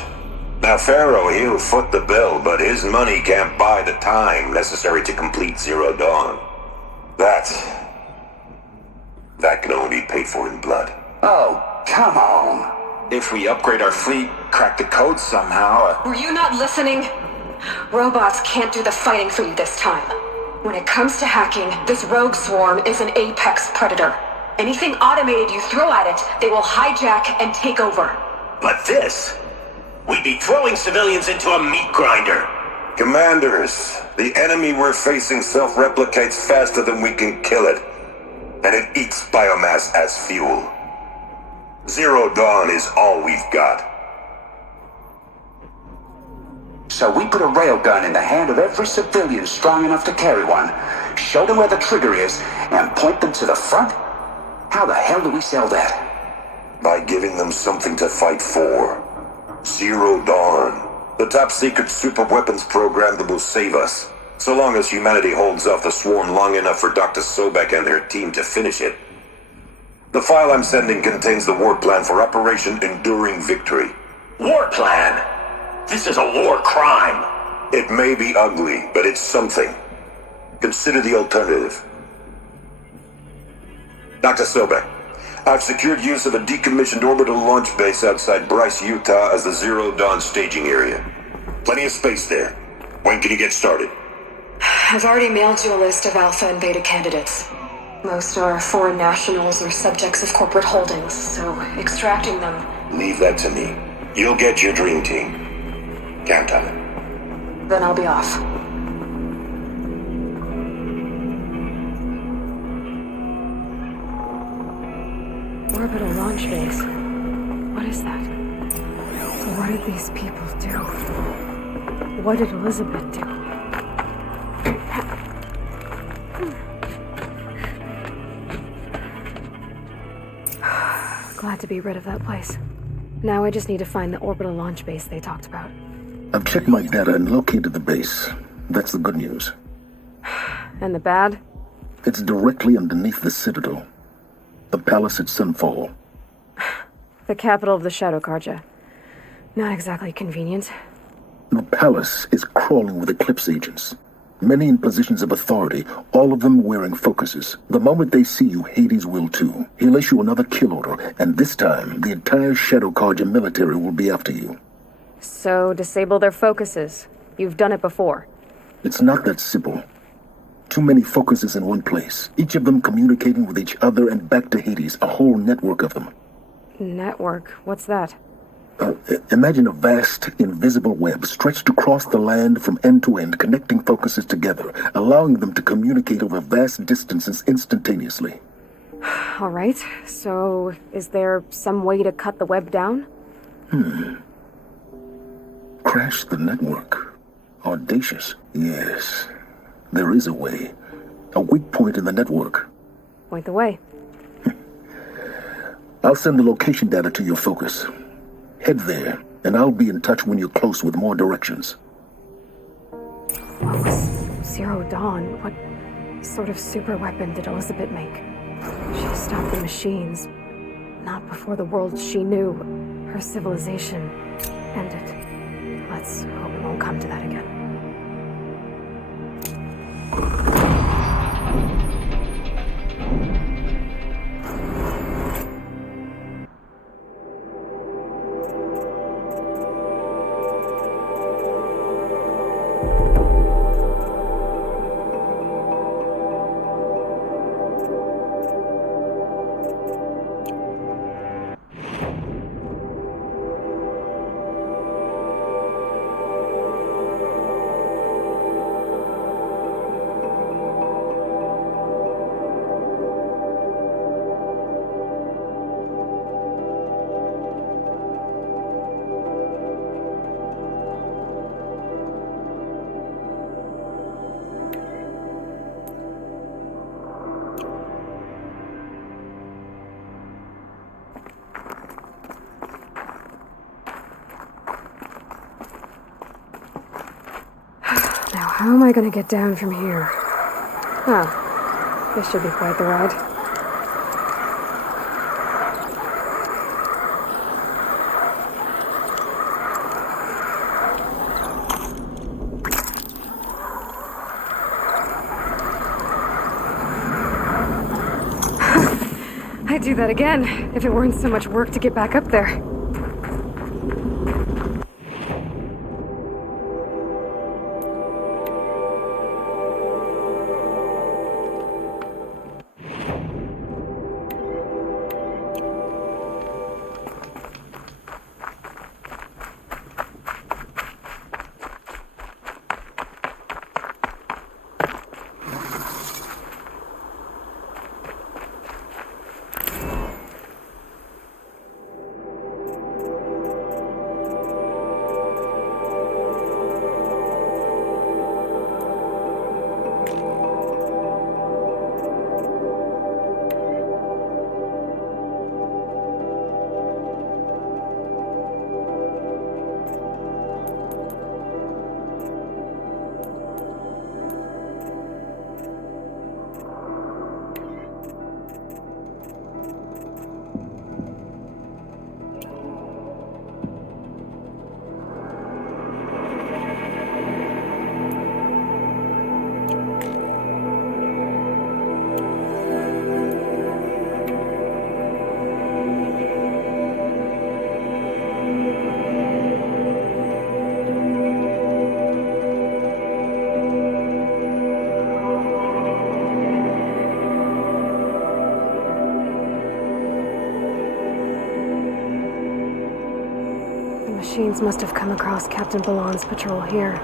Now, Pharaoh, he'll foot the bill, but his money can't buy the time necessary to complete Zero Dawn. That can only be paid for in blood. Oh, come on. If we upgrade our fleet, crack the code somehow... Were you not listening? Robots can't do the fighting for you this time. When it comes to hacking, this rogue swarm is an apex predator. Anything automated you throw at it, they will hijack and take over. But this... we'd be throwing civilians into a meat grinder. Commanders, the enemy we're facing self-replicates faster than we can kill it. And it eats biomass as fuel. Zero Dawn is all we've got. So we put a railgun in the hand of every civilian strong enough to carry one, show them where the trigger is, and point them to the front? How the hell do we sell that? By giving them something to fight for. Zero Dawn. The top-secret super-weapons program that will save us. So long as humanity holds off the swarm long enough for Dr. Sobek and her team to finish it. The file I'm sending contains the war plan for Operation Enduring Victory. War plan? This is a war crime. It may be ugly, but it's something. Consider the alternative. Dr. Sobek, I've secured use of a decommissioned orbital launch base outside Bryce, Utah as the Zero Dawn staging area. Plenty of space there. When can you get started? I've already mailed you a list of alpha and beta candidates. Most are foreign nationals or subjects of corporate holdings, so extracting them... Leave that to me. You'll get your dream team. Count on it. Then I'll be off. Orbital launch base. What is that? What did these people do? What did Elizabeth do? Glad to be rid of that place. Now I just need to find the orbital launch base they talked about. I've checked my data and located the base. That's the good news. And the bad? It's directly underneath the Citadel. The palace at Sunfall. The capital of the Shadow Carja. Not exactly convenient. The palace is crawling with Eclipse agents. Many in positions of authority, all of them wearing focuses. The moment they see you, Hades will too. He'll issue another kill order, and this time, the entire Shadow Carja military will be after you. So, disable their focuses. You've done it before. It's not that simple. Too many focuses in one place, each of them communicating with each other and back to Hades, a whole network of them. Network? What's that? Imagine a vast, invisible web stretched across the land from end to end, connecting focuses together, allowing them to communicate over vast distances instantaneously. All right, so is there some way to cut the web down? Crash the network. Audacious. Yes, there is a way. A weak point in the network. Point the way. I'll send the location data to your focus. Head there, and I'll be in touch when you're close with more directions. What was Zero Dawn? What sort of super weapon did Elizabeth make? She stopped the machines. Not before the world she knew, her civilization, ended. Let's hope it won't come to that again. How am I gonna get down from here? Huh. This should be quite the ride. I'd do that again, if it weren't so much work to get back up there. Machines must have come across Captain Ballon's patrol here.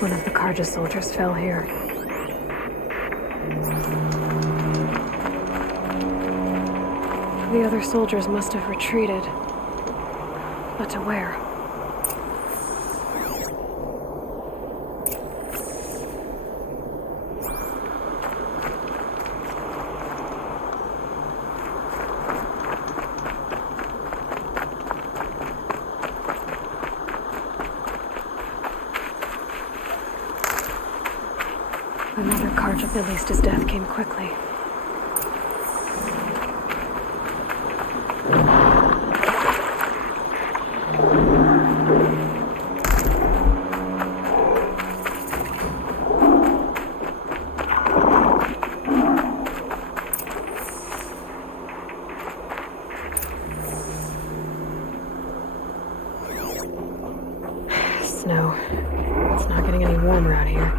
One of the Karja soldiers fell here. The other soldiers must have retreated. But to where? Another Karja, at least his death came quickly. Snow. It's not getting any warmer out here.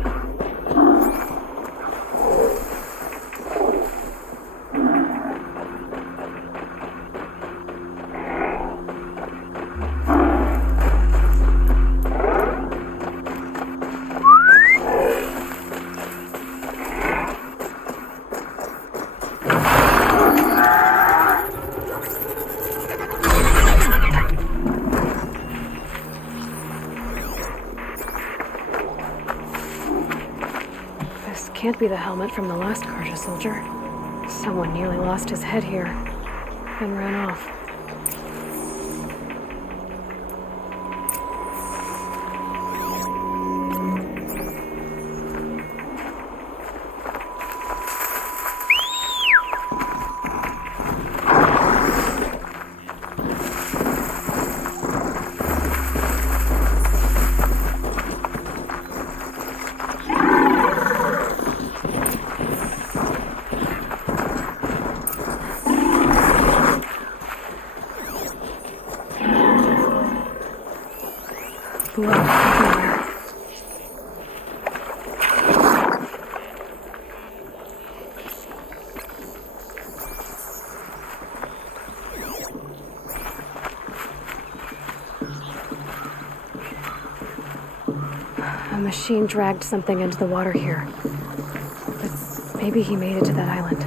Can't be the helmet from the last Karja soldier. Someone nearly lost his head here, then ran off. Blood everywhere. A machine dragged something into the water here. But maybe he made it to that island.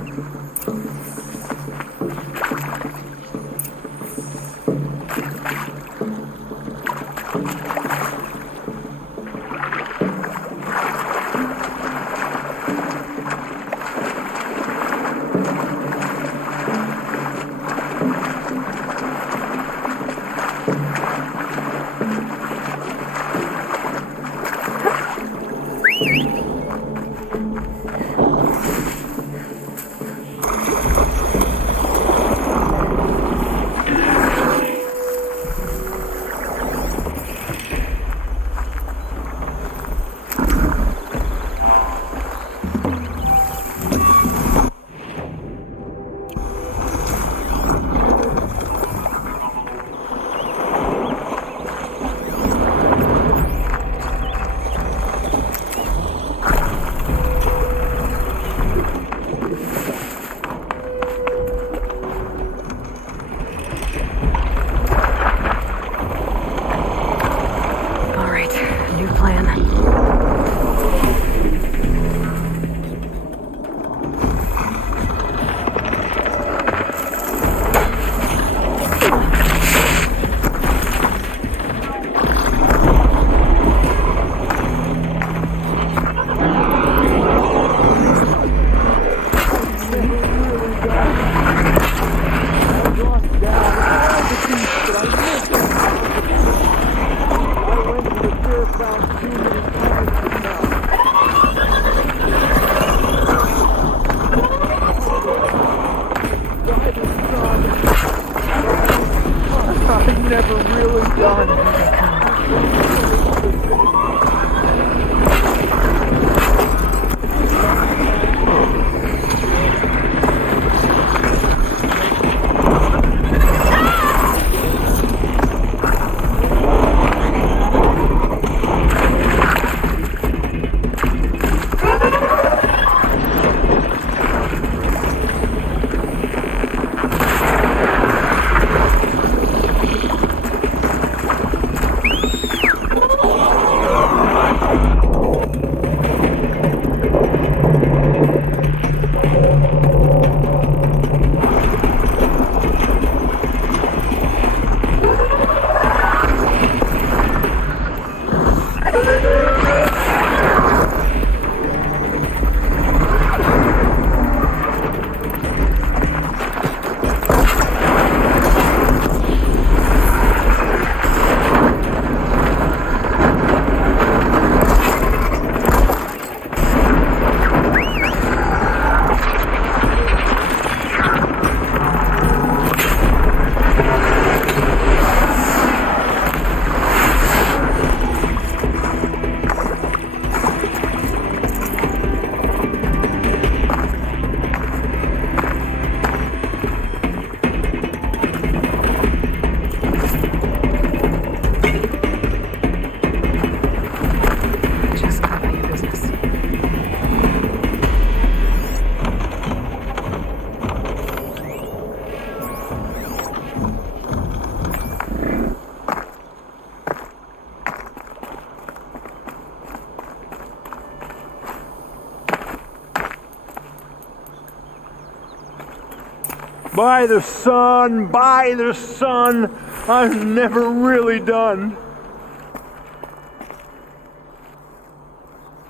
By the sun, by the sun, I'm never really done.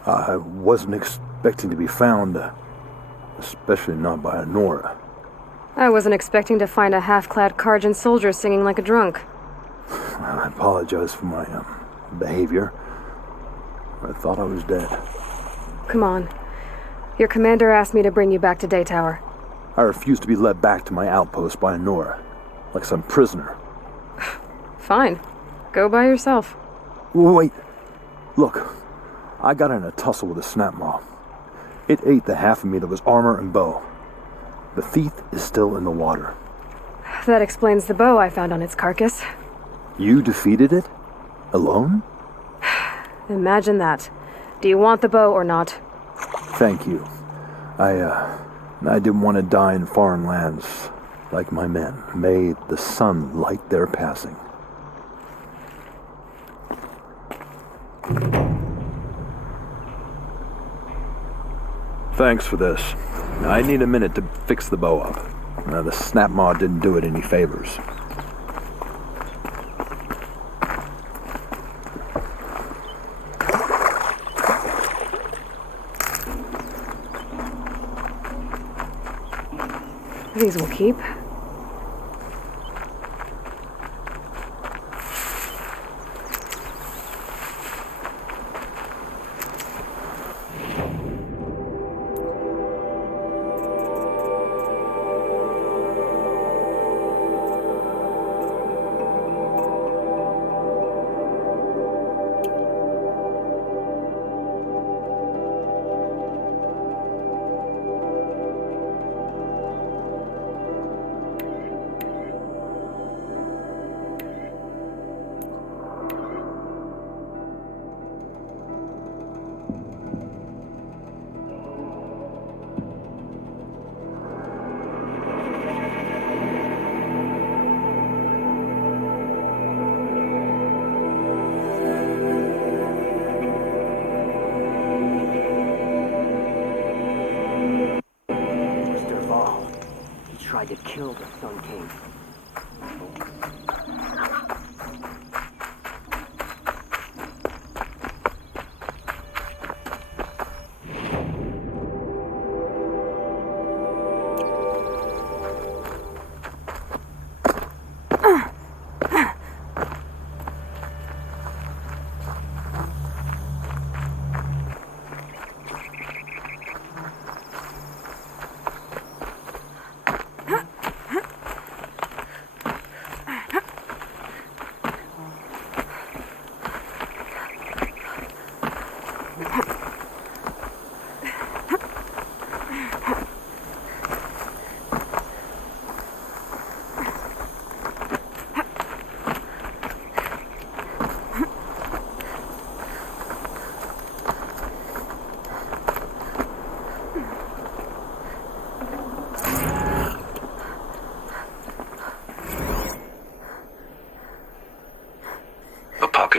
I wasn't expecting to be found, especially not by Honora. I wasn't expecting to find a half-clad Karjan soldier singing like a drunk. I apologize for my behavior. I thought I was dead. Come on. Your commander asked me to bring you back to Daytower. I refused to be led back to my outpost by Honora, like some prisoner. Fine. Go by yourself. Wait. Look, I got in a tussle with a snapmaw. It ate the half of me that was armor and bow. The thief is still in the water. That explains the bow I found on its carcass. You defeated it? Alone? Imagine that. Do you want the bow or not? Thank you. I didn't want to die in foreign lands like my men. May the sun light their passing. Thanks for this. I need a minute to fix the bow up. The snapmaw didn't do it any favors. These will keep. Tried to kill the Sun King.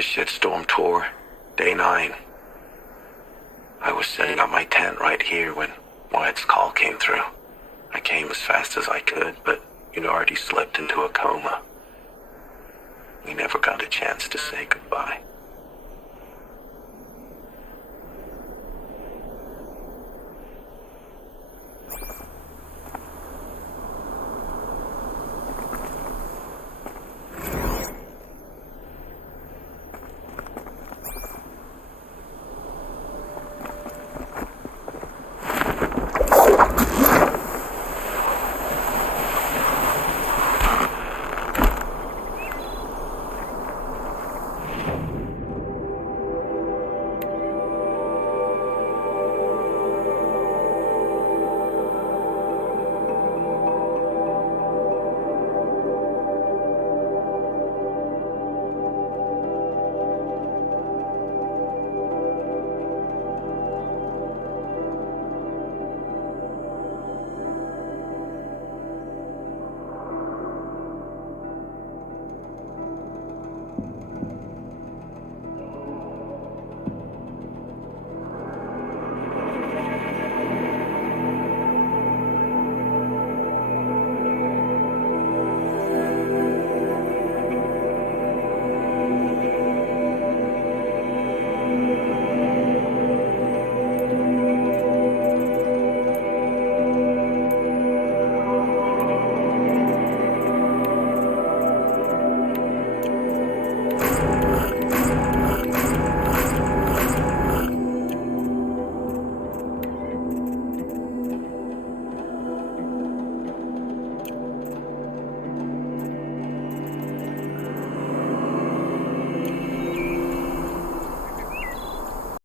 Shitstorm tour, day 9. I was setting up my tent right here when Wyatt's call came through. I came as fast as I could, but you'd already slipped into a coma. We never got a chance to say goodbye.